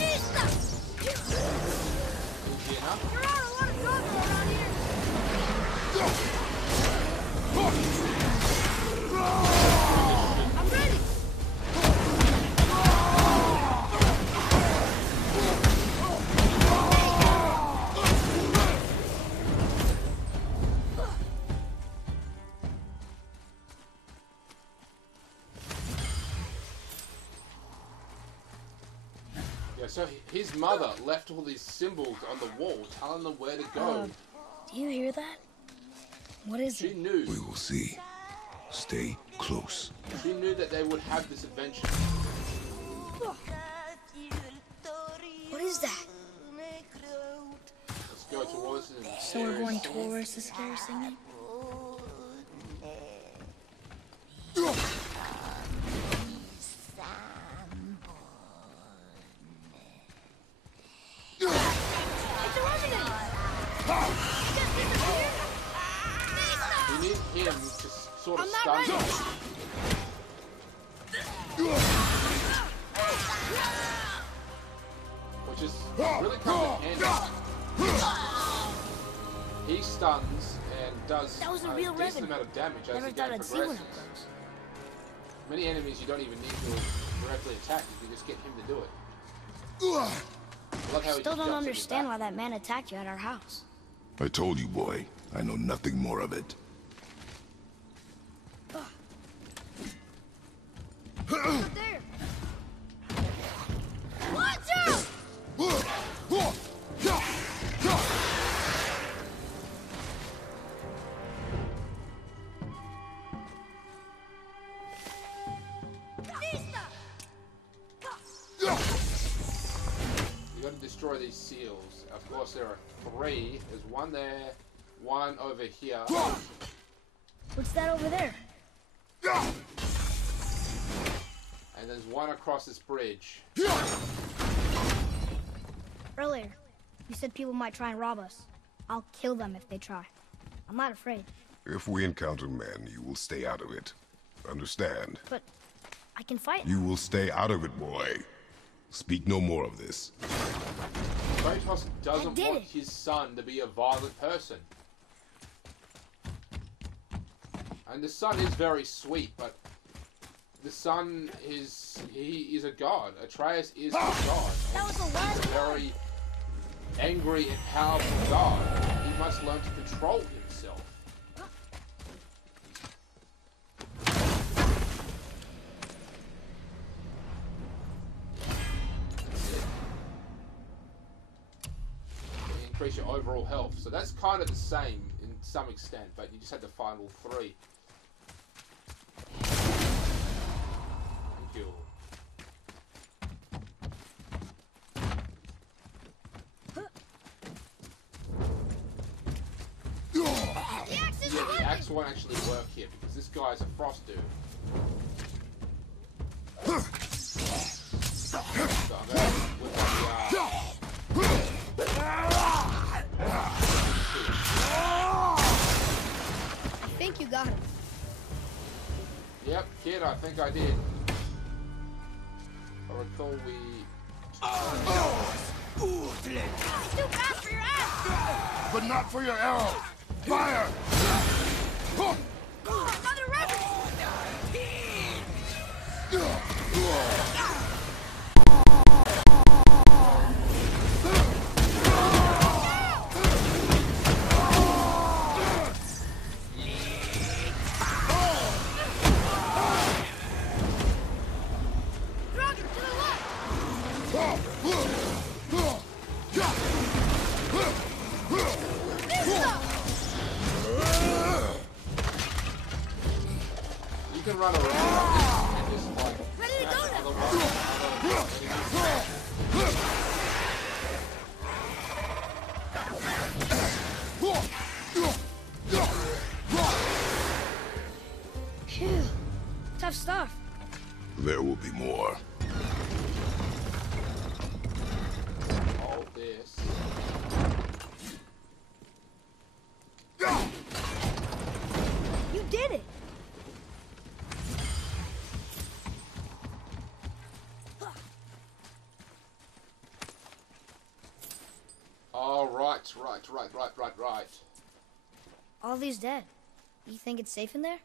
Easy enough. There are a lot of Draugr around here! I'm ready! Yeah, so his mother left all these symbols on the wall telling them where to go. Do you hear that? What is She it? knew. We will see. Stay close. She knew that they would have this adventure. What is that? Let's go towards it. and So we're going seriously- towards the scary singing? It's a resident! Just disappeared! We need him to sort of I'm not stun ready. them. Which is really comes in handy. He stuns and does That was a a real decent revenue. amount of damage as Never the thought game I'd see one of progresses. those. Many enemies you don't even need to directly attack, you can just get him to do it. I love how he Still just don't jumps on your understand back. why that man attacked you at our house. I told you, boy. I know nothing more of it. There! Watch out! You got to destroy these seals. Of course, there are 3. There's one there, one over here, What's that over there? and there's one across this bridge. Earlier, you said people might try and rob us. I'll kill them if they try. I'm not afraid, If we encounter men, you will stay out of it. Understand? but I can fight. You will stay out of it, boy. Speak no more of this. Kratos doesn't did want it. his son to be a violent person. And the son is very sweet, but the son he is a god. Atreus is a god. That was the He's last a very angry and powerful god. He must learn to control himself. That's it. You increase your overall health. So that's kind of the same in some extent, but you just had to find all 3. Thank you. Yeah, the axe won't actually work here because this guy's a frost dude. So I'm gonna whip out the you got him. Yep, kid, I think I did. I recall we... It's too fast for your ass! But not for your arrows! Fire! Another rabbit! Dragon, to the left! You can run around and just like... Ready to go now! Phew. Tough stuff. There will be more. All this. You did it. Oh, right. All these dead. You think it's safe in there?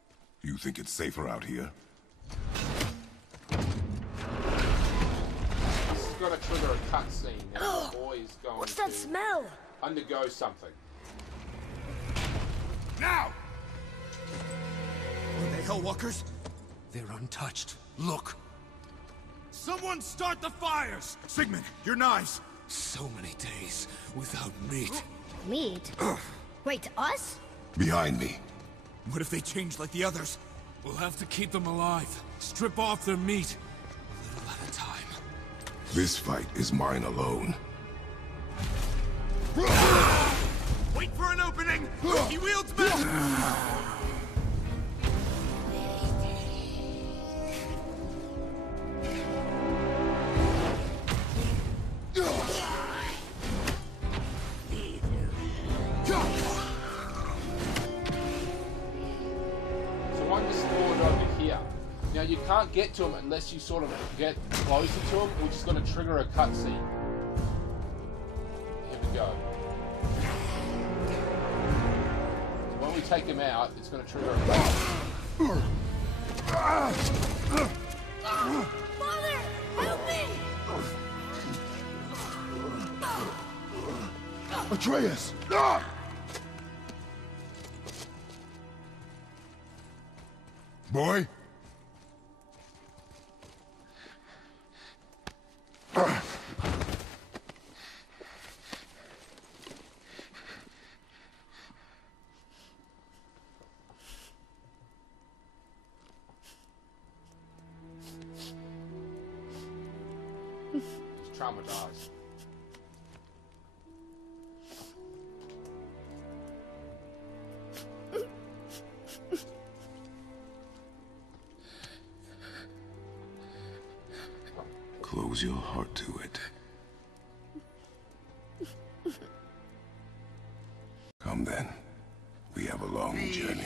You think it's safer out here? This is going to trigger a cutscene. Now the boy is going What's that to smell? undergo something. Now! Are they Hellwalkers? They're untouched. Look! Someone start the fires! Sigmund, your knives! So many days without meat. Meat? Wait, us? Behind me. What if they change like the others? We'll have to keep them alive. Strip off their meat. A little at a time. This fight is mine alone. Wait for an opening! He wields magic! So I'm just spawned over here. Now you can't get to him unless you sort of get closer to him, which is going to trigger a cutscene. Here we go. So when we take him out, it's going to trigger a cutscene. Father! Help me! Atreus! Boy? He's traumatized. Close your heart to it. Come then. We have a long journey.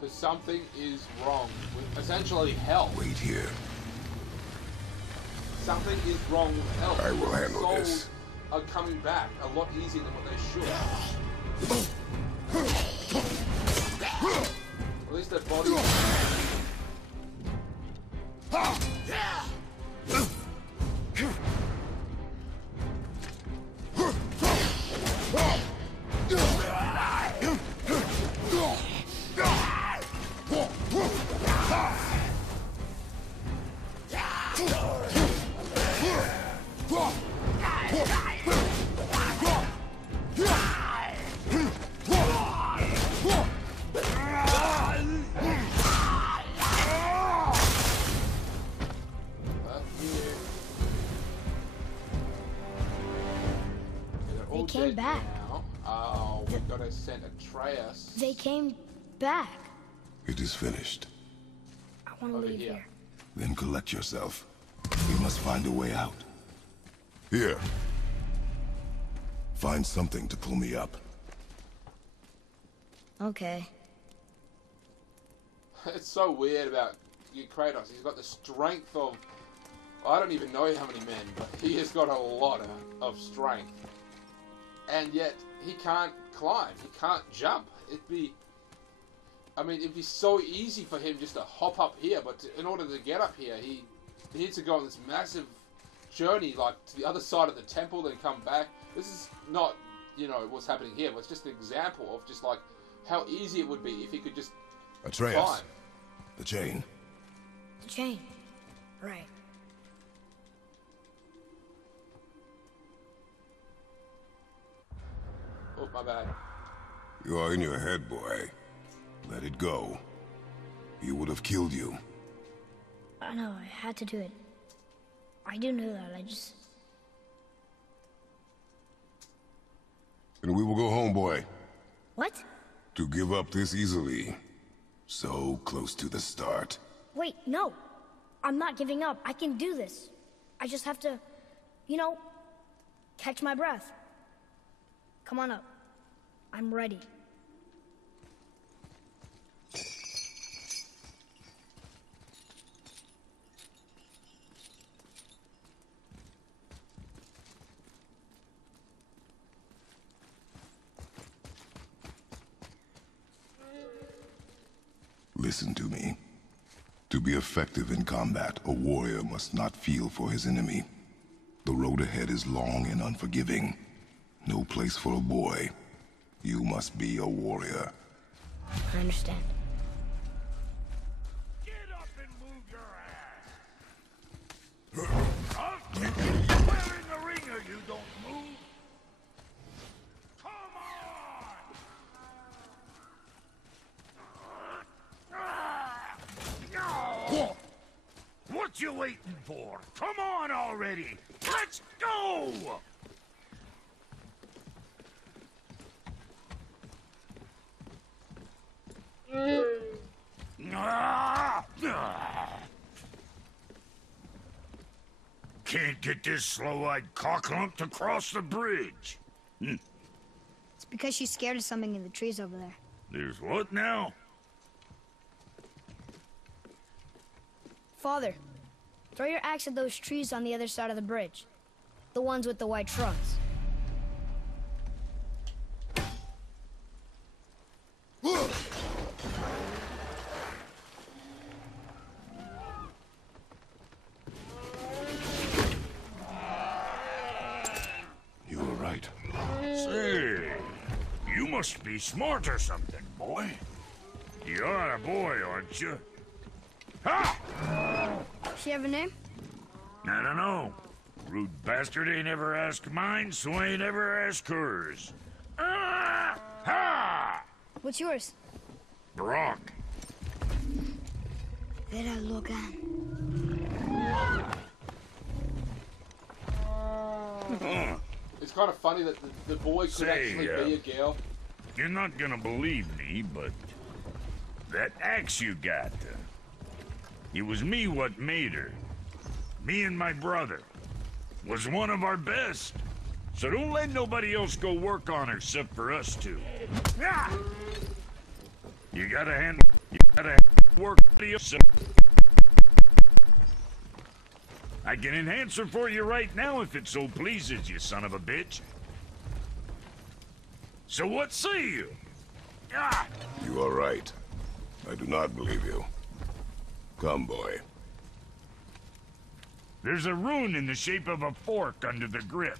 So something is wrong with essentially hell. Wait here. Something is wrong with hell. I will handle Souls this. are coming back a lot easier than what they should. At least their bodies. They came back. Now. Oh, we gotta send Atreus. They came back. It is finished. I want to Over leave here. here. Then collect yourself. must find a way out. Here. Find something to pull me up. Okay. It's so weird about Kratos. He's got the strength of... I don't even know how many men, but he has got a lot of strength. And yet, he can't climb. He can't jump. It'd be so easy for him just to hop up here, but in order to get up here, he needs to go on this massive journey, like, to the other side of the temple, then come back. This is not, what's happening here, but it's just an example of just, like, how easy it would be if he could just Atreus, climb. the chain. The chain. Right. Oh, my bad. You are in your head, boy. Let it go. He would have killed you. I know, I had to do it. I do know that, And we will go home, boy. What? To give up this easily. So close to the start. Wait, no. I'm not giving up. I can do this. I just have to, catch my breath. Come on up. I'm ready. Listen to me. To be effective in combat, a warrior must not feel for his enemy. The road ahead is long and unforgiving. No place for a boy. You must be a warrior. I understand. Get up and move your ass! I'll kick you square in the ring or you don't move! Come on! What you waiting for? Come on already! Let's go! Can't get this slow-eyed cocklump to cross the bridge. It's because she's scared of something in the trees over there. There's what now? Father, throw your axe at those trees on the other side of the bridge. The ones with the white trunks. You were right. Say, you must be smart or something, boy. You're a boy, aren't you? Ha! She have a name? I don't know. Rude bastard ain't ever asked mine, so I ain't ever asked hers. Ah! Ha! What's yours? Brock. Vera Logan. It's kind of funny that the boy could Say, actually be a girl. You're not gonna believe me, but that axe you got, it was me what made her. Me and my brother. Was one of our best. So don't let nobody else go work on her except for us two. Ah! You gotta work to yourself. I can enhance her for you right now if it so pleases you, son of a bitch. So what say you? Ah! You are right. I do not believe you. Come, boy. There's a rune in the shape of a fork under the grip.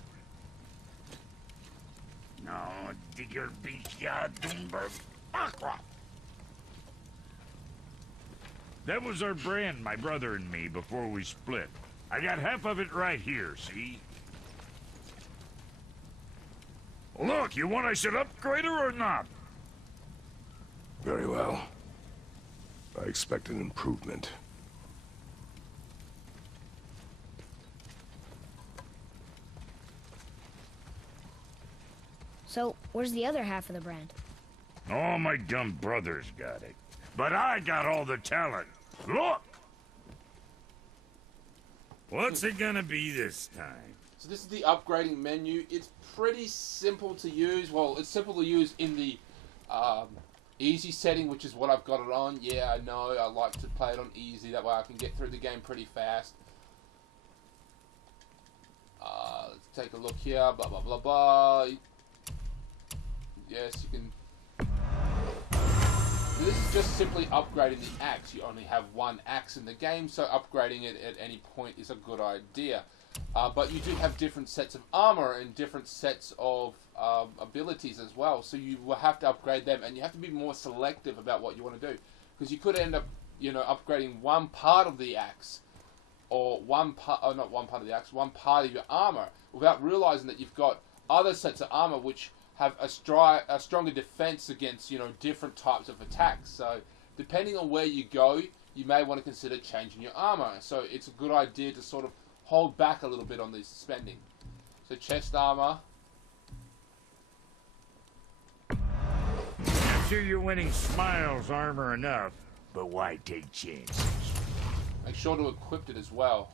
No, digger beach Doomberg Aqua. That was our brand, my brother and me, before we split. I got half of it right here, see? Look, you want I should upgrade her or not? Very well. I expect an improvement. So, where's the other half of the brand? All my dumb brothers got it. But I got all the talent. Look! What's it gonna be this time? So this is the upgrading menu. It's pretty simple to use. Well, it's simple to use in the easy setting, which is what I've got it on. Yeah, I know. I like to play it on easy. That way I can get through the game pretty fast. Let's take a look here. Blah, blah, blah, blah. Yes, you can... This is just simply upgrading the axe. You only have one axe in the game, so upgrading it at any point is a good idea. But you do have different sets of armor and different sets of abilities as well, so you will have to upgrade them, and you have to be more selective about what you want to do, because you could end up, you know, upgrading one part of the axe, or one part of your armor, without realizing that you've got other sets of armor which have a stronger defense against, you know, different types of attacks. So depending on where you go, you may want to consider changing your armor. So it's a good idea to sort of hold back a little bit on this spending. So chest armor. I'm sure you're winning Smiles armor enough, but why take chances? Make sure to equip it as well.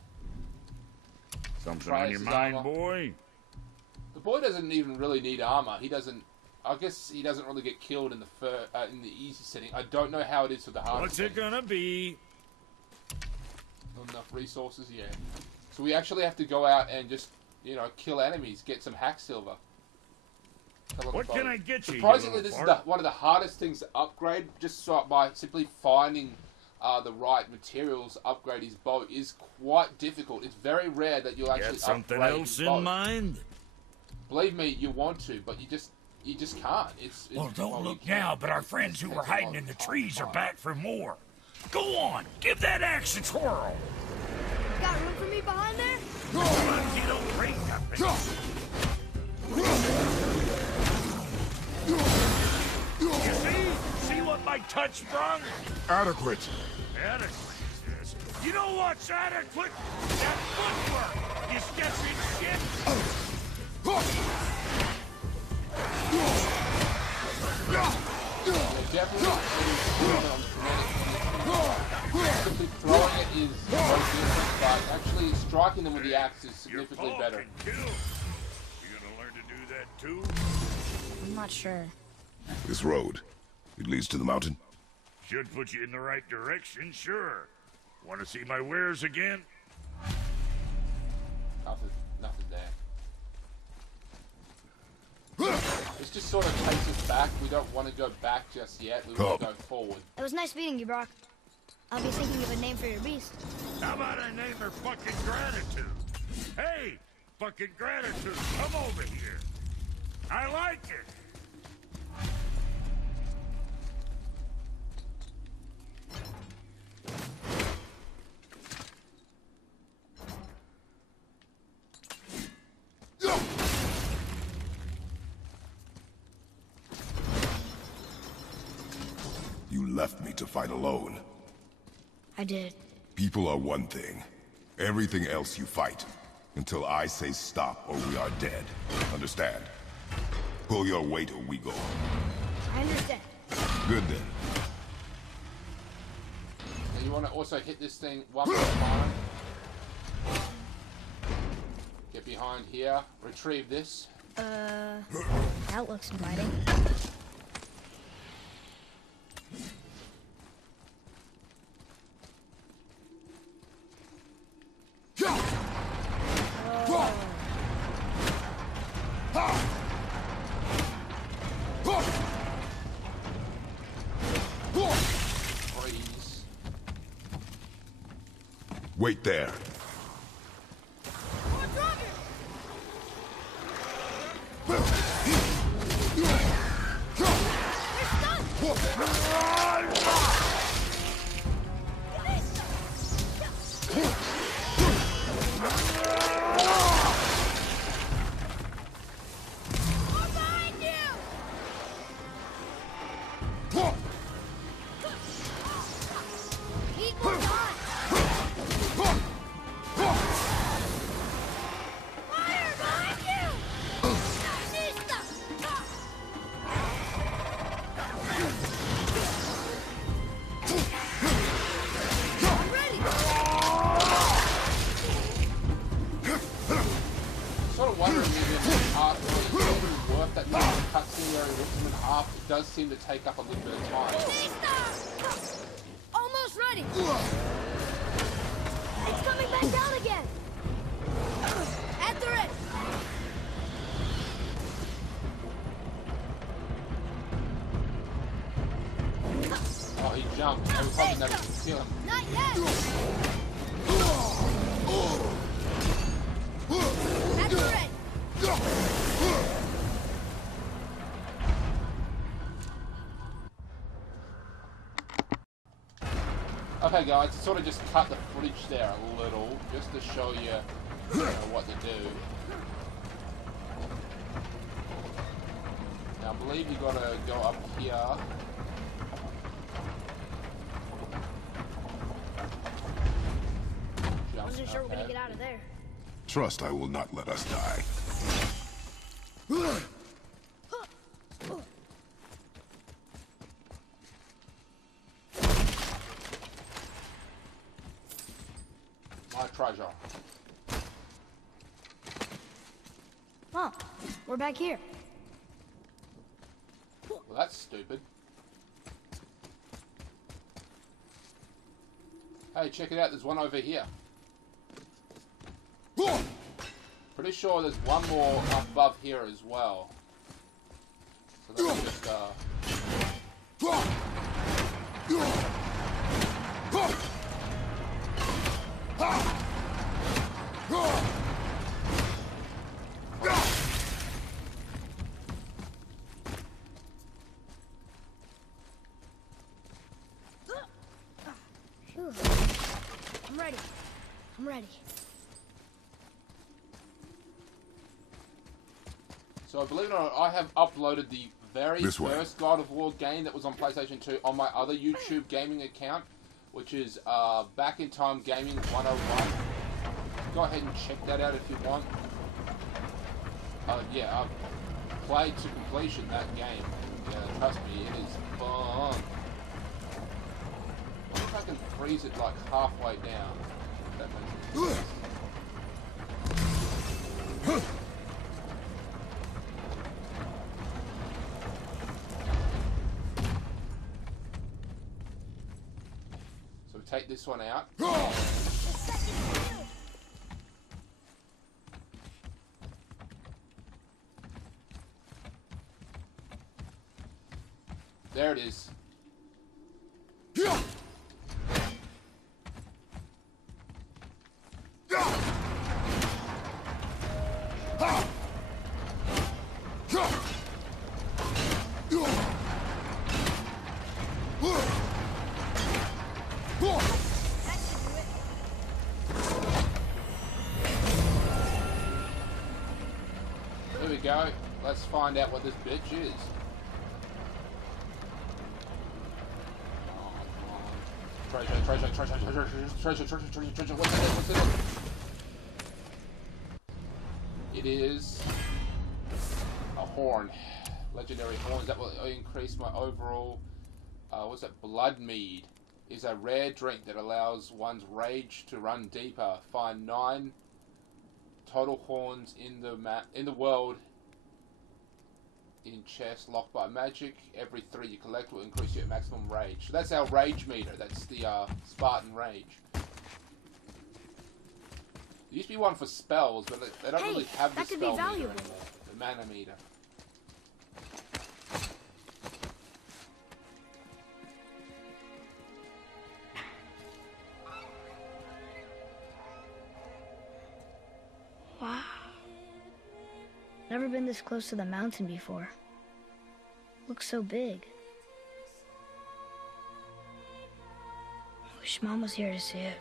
Something on your mind, armor. boy? The boy doesn't even really need armor. He doesn't. I guess he doesn't really get killed in the easy setting. I don't know how it is for the hard. What's it gonna be? Not enough resources, yeah. So we actually have to go out and just, you know, kill enemies, get some hack silver. What can I get you? Surprisingly, this is one of the hardest things to upgrade. Just by simply finding the right materials, upgrade his bow is quite difficult. It's very rare that you'll actually something upgrade else his bow. in mind? Believe me, you want to, but you just can't. Well, don't look now, but our friends who were hiding in the trees are back for more. Go on, give that axe a twirl. Got room for me behind there? As you don't break nothing. You see what my touch brung? Adequate. Adequate, yes. You know what's adequate? That footwork! You stepping shit! Simply throwing it is no different, but actually striking them with the axe is significantly better. You gonna learn to do that too? I'm not sure. This road, it leads to the mountain? Should put you in the right direction, sure. Want to see my wares again? Nothing there. This just sort of takes us back. We don't want to go back just yet. We want to go forward. It was nice meeting you, Brock. I'll be thinking of a name for your beast. How about I name her fucking Gratitude? Hey, fucking Gratitude, come over here. I like it. You left me to fight alone. I did. People are one thing. Everything else you fight. Until I say stop or we are dead. Understand? Pull your weight or we go. I understand. Good then. Now you want to also hit this thing one more time. Get behind here. Retrieve this. That looks inviting. Freeze. Wait there. sort of wondering if after it's worth that much cutscene where he rips him in half. It does seem to take up a little bit of time. Almost ready. It's coming back down again. After it. Oh, he jumped. I was hoping that it would kill him. Not yet. After it. Okay, guys, sort of just cut the footage there a little, just to show you, what to do. Now, I believe you gotta go up here. Jump. Wasn't sure we're gonna get out of there. Trust I will not let us die. My treasure. Oh, we're back here. Well, that's stupid. Hey, check it out. There's one over here. Pretty sure there's one more above here as well. So let's just, Phew. I'm ready. I'm ready. So believe it or not, I have uploaded the very This way. first God of War game that was on PlayStation 2 on my other YouTube gaming account, which is Back in Time Gaming 101. Go ahead and check that out if you want. Yeah, I've played to completion that game. Yeah, trust me, it is fun. I wonder if I can freeze it like halfway down. If that makes sense. So we take this one out. There it is. There we go. Let's find out what this bitch is. Treasure. What's in it? It is a horn. Legendary horns that will increase my overall. What's that? Blood mead is a rare drink that allows one's rage to run deeper. Find 9 total horns in the world. In chest locked by magic. Every 3 you collect will increase your maximum rage. So that's our rage meter. That's the Spartan rage. There used to be one for spells, but they don't really have the that could spell be valuable. meter anymore. The mana meter. Wow. Never been this close to the mountain before. Looks so big. Wish Mom was here to see it.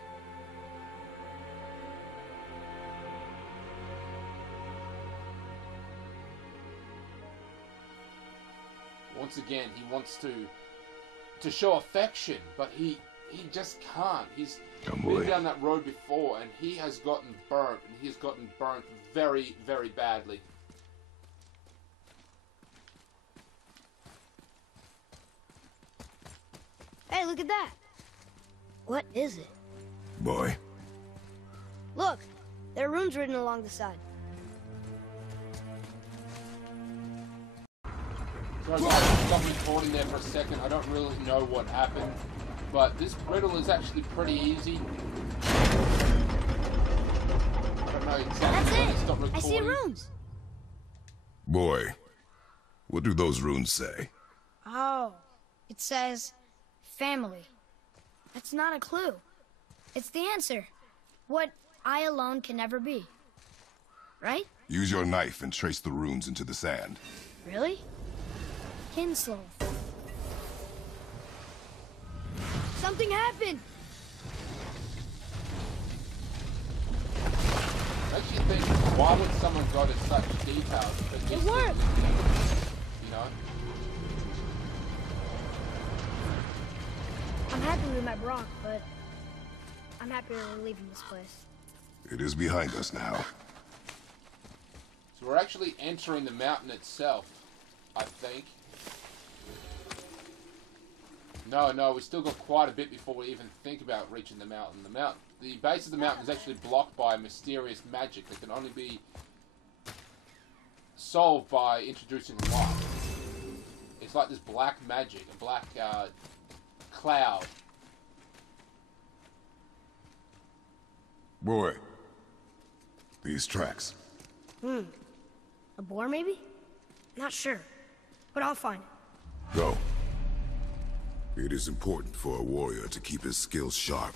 Once again, he wants to show affection, but he just can't. He's been down that road before, and he has gotten burnt, and he has gotten burnt very, very badly. Hey, look at that. What is it? Boy. Look, there are runes written along the side. Sorry guys, I stopped recording there for a second. I don't really know what happened. But this riddle is actually pretty easy. I don't know exactly when to stop recording. I see runes. Boy, what do those runes say? Oh, it says family. That's not a clue. It's the answer. What I alone can never be. Right? Use your knife and trace the runes into the sand. Really? Kinslow. Something happened! Makes you think, why would someone go to such details? It worked! You know? I'm happy we met Brock, but I'm happier we're leaving this place. It is behind us now. So we're actually entering the mountain itself, I think. No, we still got quite a bit before we even think about reaching the mountain. The base of the mountain is actually blocked by mysterious magic that can only be solved by introducing light. It's like this black magic, a black cloud. Boy, these tracks. A boar, maybe? Not sure, but I'll find it. Go. It is important for a warrior to keep his skills sharp.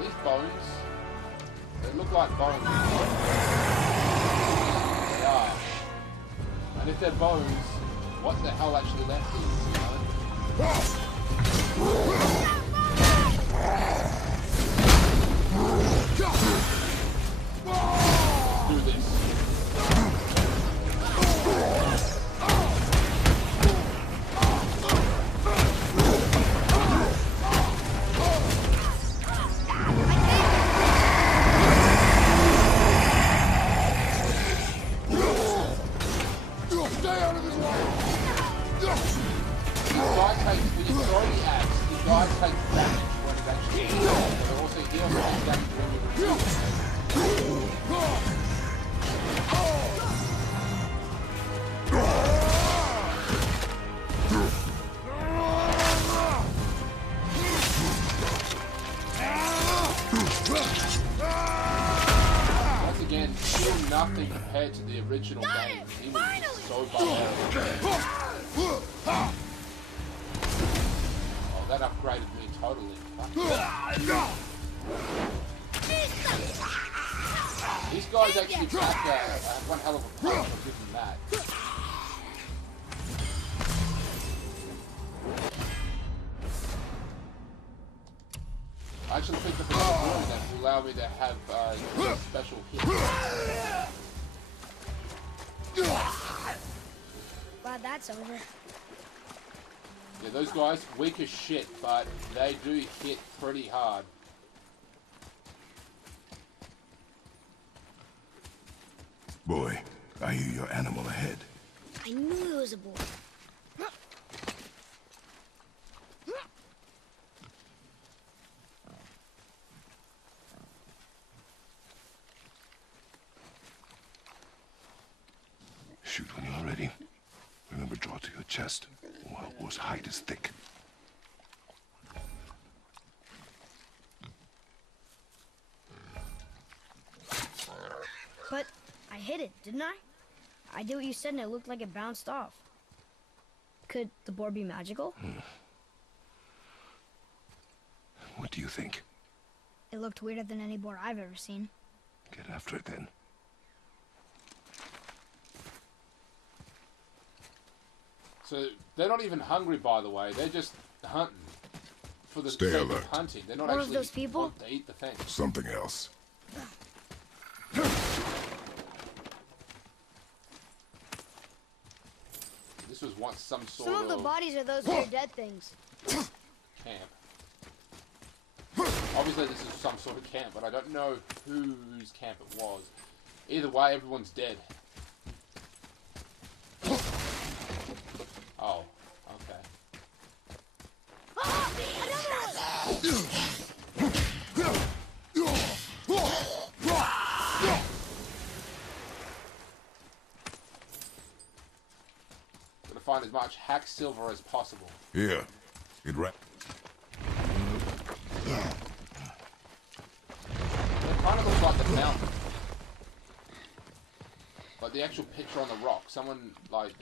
These bones, they look like bones. They are. And if they're bones, what the hell actually left is, you know? Do this. Nothing compared to the original game. He was so barbaric. Oh, that upgraded me totally. These guys actually pack one hell of a punch, I'll give them that. I actually picked up another room that will allow me to have special hits. Glad that's over. Yeah, those guys, weak as shit, but they do hit pretty hard. Boy, I hear your animal ahead. I knew it was a boar. Shoot when you're ready. Remember, draw to your chest. Wild boar's hide is thick. But I hit it, didn't I? I did what you said and it looked like it bounced off. Could the boar be magical? What do you think? It looked weirder than any boar I've ever seen. Get after it then. So they're not even hungry, by the way. They're just hunting for the Stay sake alert. of hunting. They're not More of actually those people? want to eat the thing. Something else. This was once some sort Some of the bodies are those weird dead things. camp. Obviously, this is some sort of camp, but I don't know whose camp it was. Either way, everyone's dead. Oh, okay. find as much hack silver as possible. Here. It They're kind of looks like the mountain. Like the actual picture on the rock. Someone, like,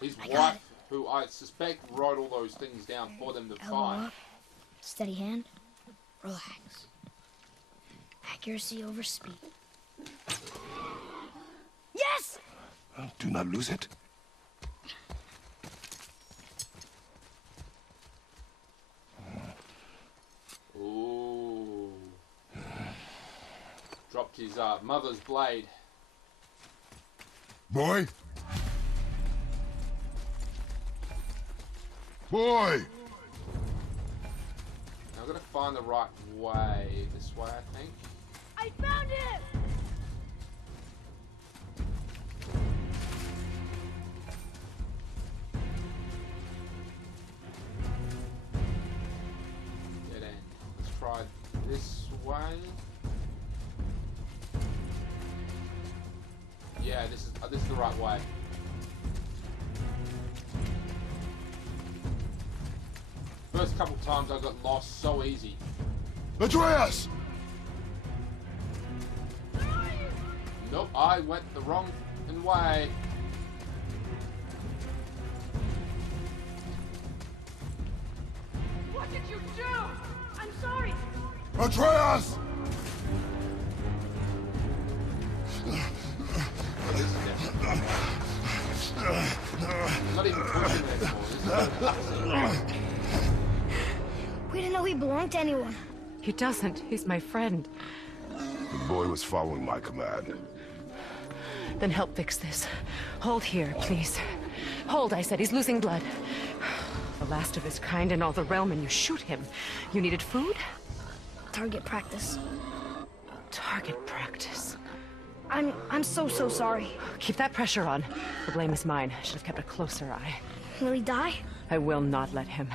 his wife, who I suspect wrote all those things down for them to find. Up. Steady hand. Relax. Accuracy over speed. Yes! Do not lose it. Ooh. Dropped his mother's blade. Boy? Boy! I've got to find the right way. This way, I think. I found it! Dead end. Let's try this way. Yeah, this is the right way. First couple times I got lost so easy. Atreus! Nope, I went the wrong way. What did you do? I'm sorry. Atreus! I'm not even pushing it anymore. This is relaxing. We didn't know he belonged to anyone. He doesn't. He's my friend. The boy was following my command. Then help fix this. Hold here, please. Hold, I said. He's losing blood. The last of his kind in all the realm, and you shoot him. You needed food? Target practice. Target practice. I'm so sorry. Keep that pressure on. The blame is mine. I should have kept a closer eye. Will he die? I will not let him.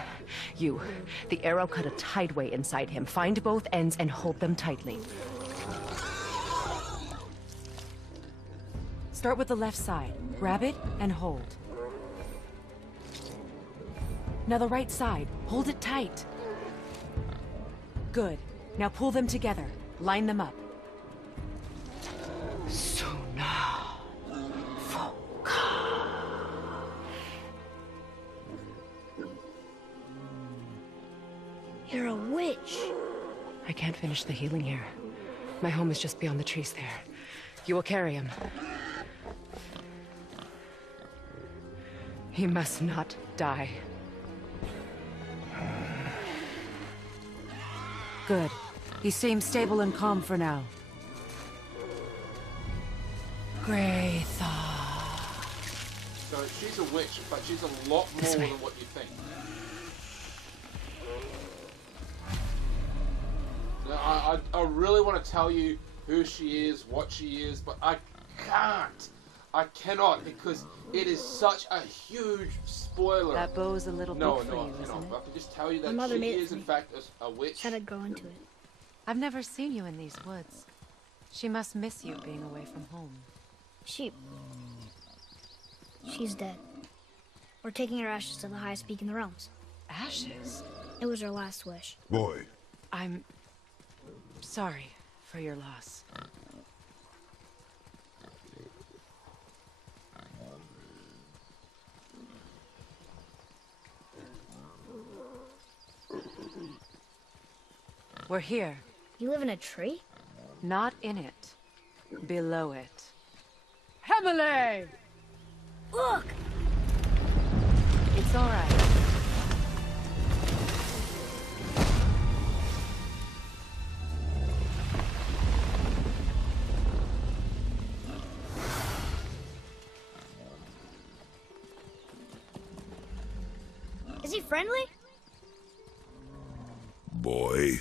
You, the arrow cut a tideway inside him. Find both ends and hold them tightly. Start with the left side. Grab it and hold. Now the right side. Hold it tight. Good. Now pull them together. Line them up. You're a witch. I can't finish the healing here. My home is just beyond the trees there. You will carry him. He must not die. Good. He seems stable and calm for now. Great thought. So she's a witch, but she's a lot more than what you think. Now, I really want to tell you who she is, what she is, but I can't. I cannot, because it is such a huge spoiler. That bow's a little big for you, isn't it? But I can just tell you My that mother she made it is, for in me. fact, a witch. Said I'd grow into it. I've never seen you in these woods. She must miss you being away from home. She's dead. We're taking her ashes to the highest peak in the realms. Ashes? It was her last wish. Boy. I'm sorry for your loss. We're here. You live in a tree? Not in it. Below it. Hemele! Look! It's all right. Is he friendly? Boy.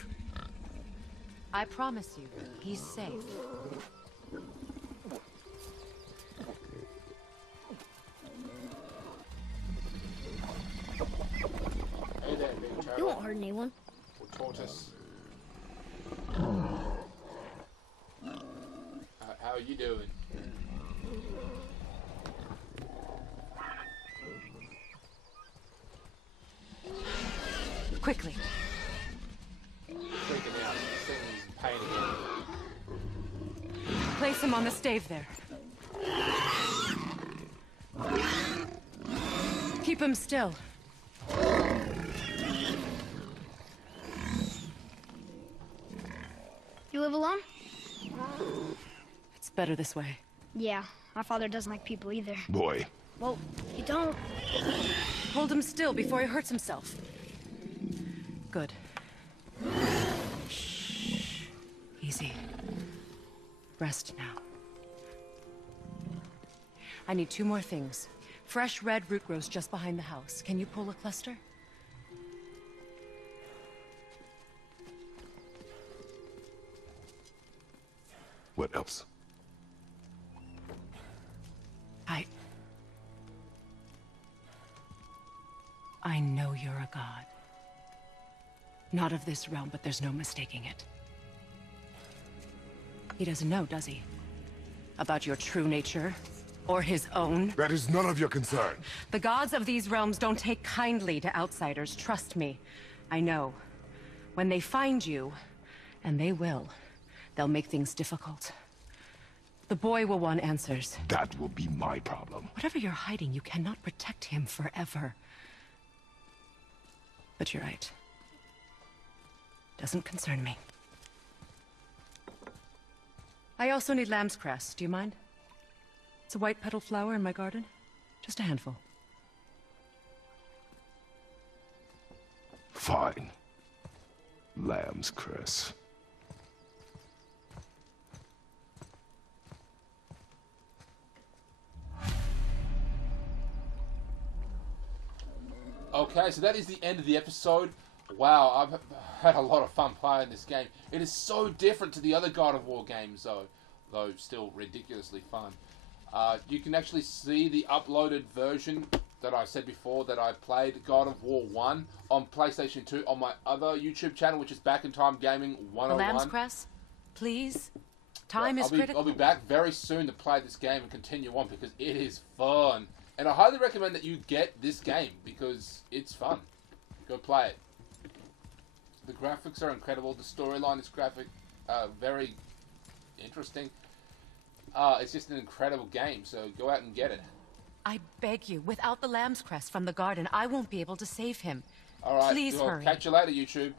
I promise you, he's safe. Hey there, big turtle. You won't hurt anyone. Or tortoise. How are you doing? Place him on the stave there. Keep him still. You live alone? It's better this way. Yeah, my father doesn't like people either. Boy. Well, you don't. Hold him still before he hurts himself. Good. Shh. Easy. Rest now. I need 2 more things. Fresh red root grows just behind the house. Can you pull a cluster? What else? I know you're a god. Not of this realm, but there's no mistaking it. He doesn't know, does he? About your true nature? Or his own? That is none of your concern. The gods of these realms don't take kindly to outsiders, trust me. I know. When they find you, and they will, they'll make things difficult. The boy will want answers. That will be my problem. Whatever you're hiding, you cannot protect him forever. But you're right. Doesn't concern me. I also need lamb's cress. Do you mind? It's a white petal flower in my garden. Just a handful. Fine. Lamb's cress. Okay, so that is the end of the episode. Wow, I've had a lot of fun playing this game. It is so different to the other God of War games, though still ridiculously fun. You can actually see the uploaded version that I said before that I played God of War 1 on PlayStation 2 on my other YouTube channel, which is Back in Time Gaming 101. The lamb's cress, please. Time is critical. I'll be back very soon to play this game and continue on because it is fun. And I highly recommend that you get this game because it's fun. Go play it. The graphics are incredible. The storyline is very interesting. It's just an incredible game, so go out and get it. I beg you, without the lamb's crest from the garden, I won't be able to save him. All right, please hurry. Catch you later, YouTube.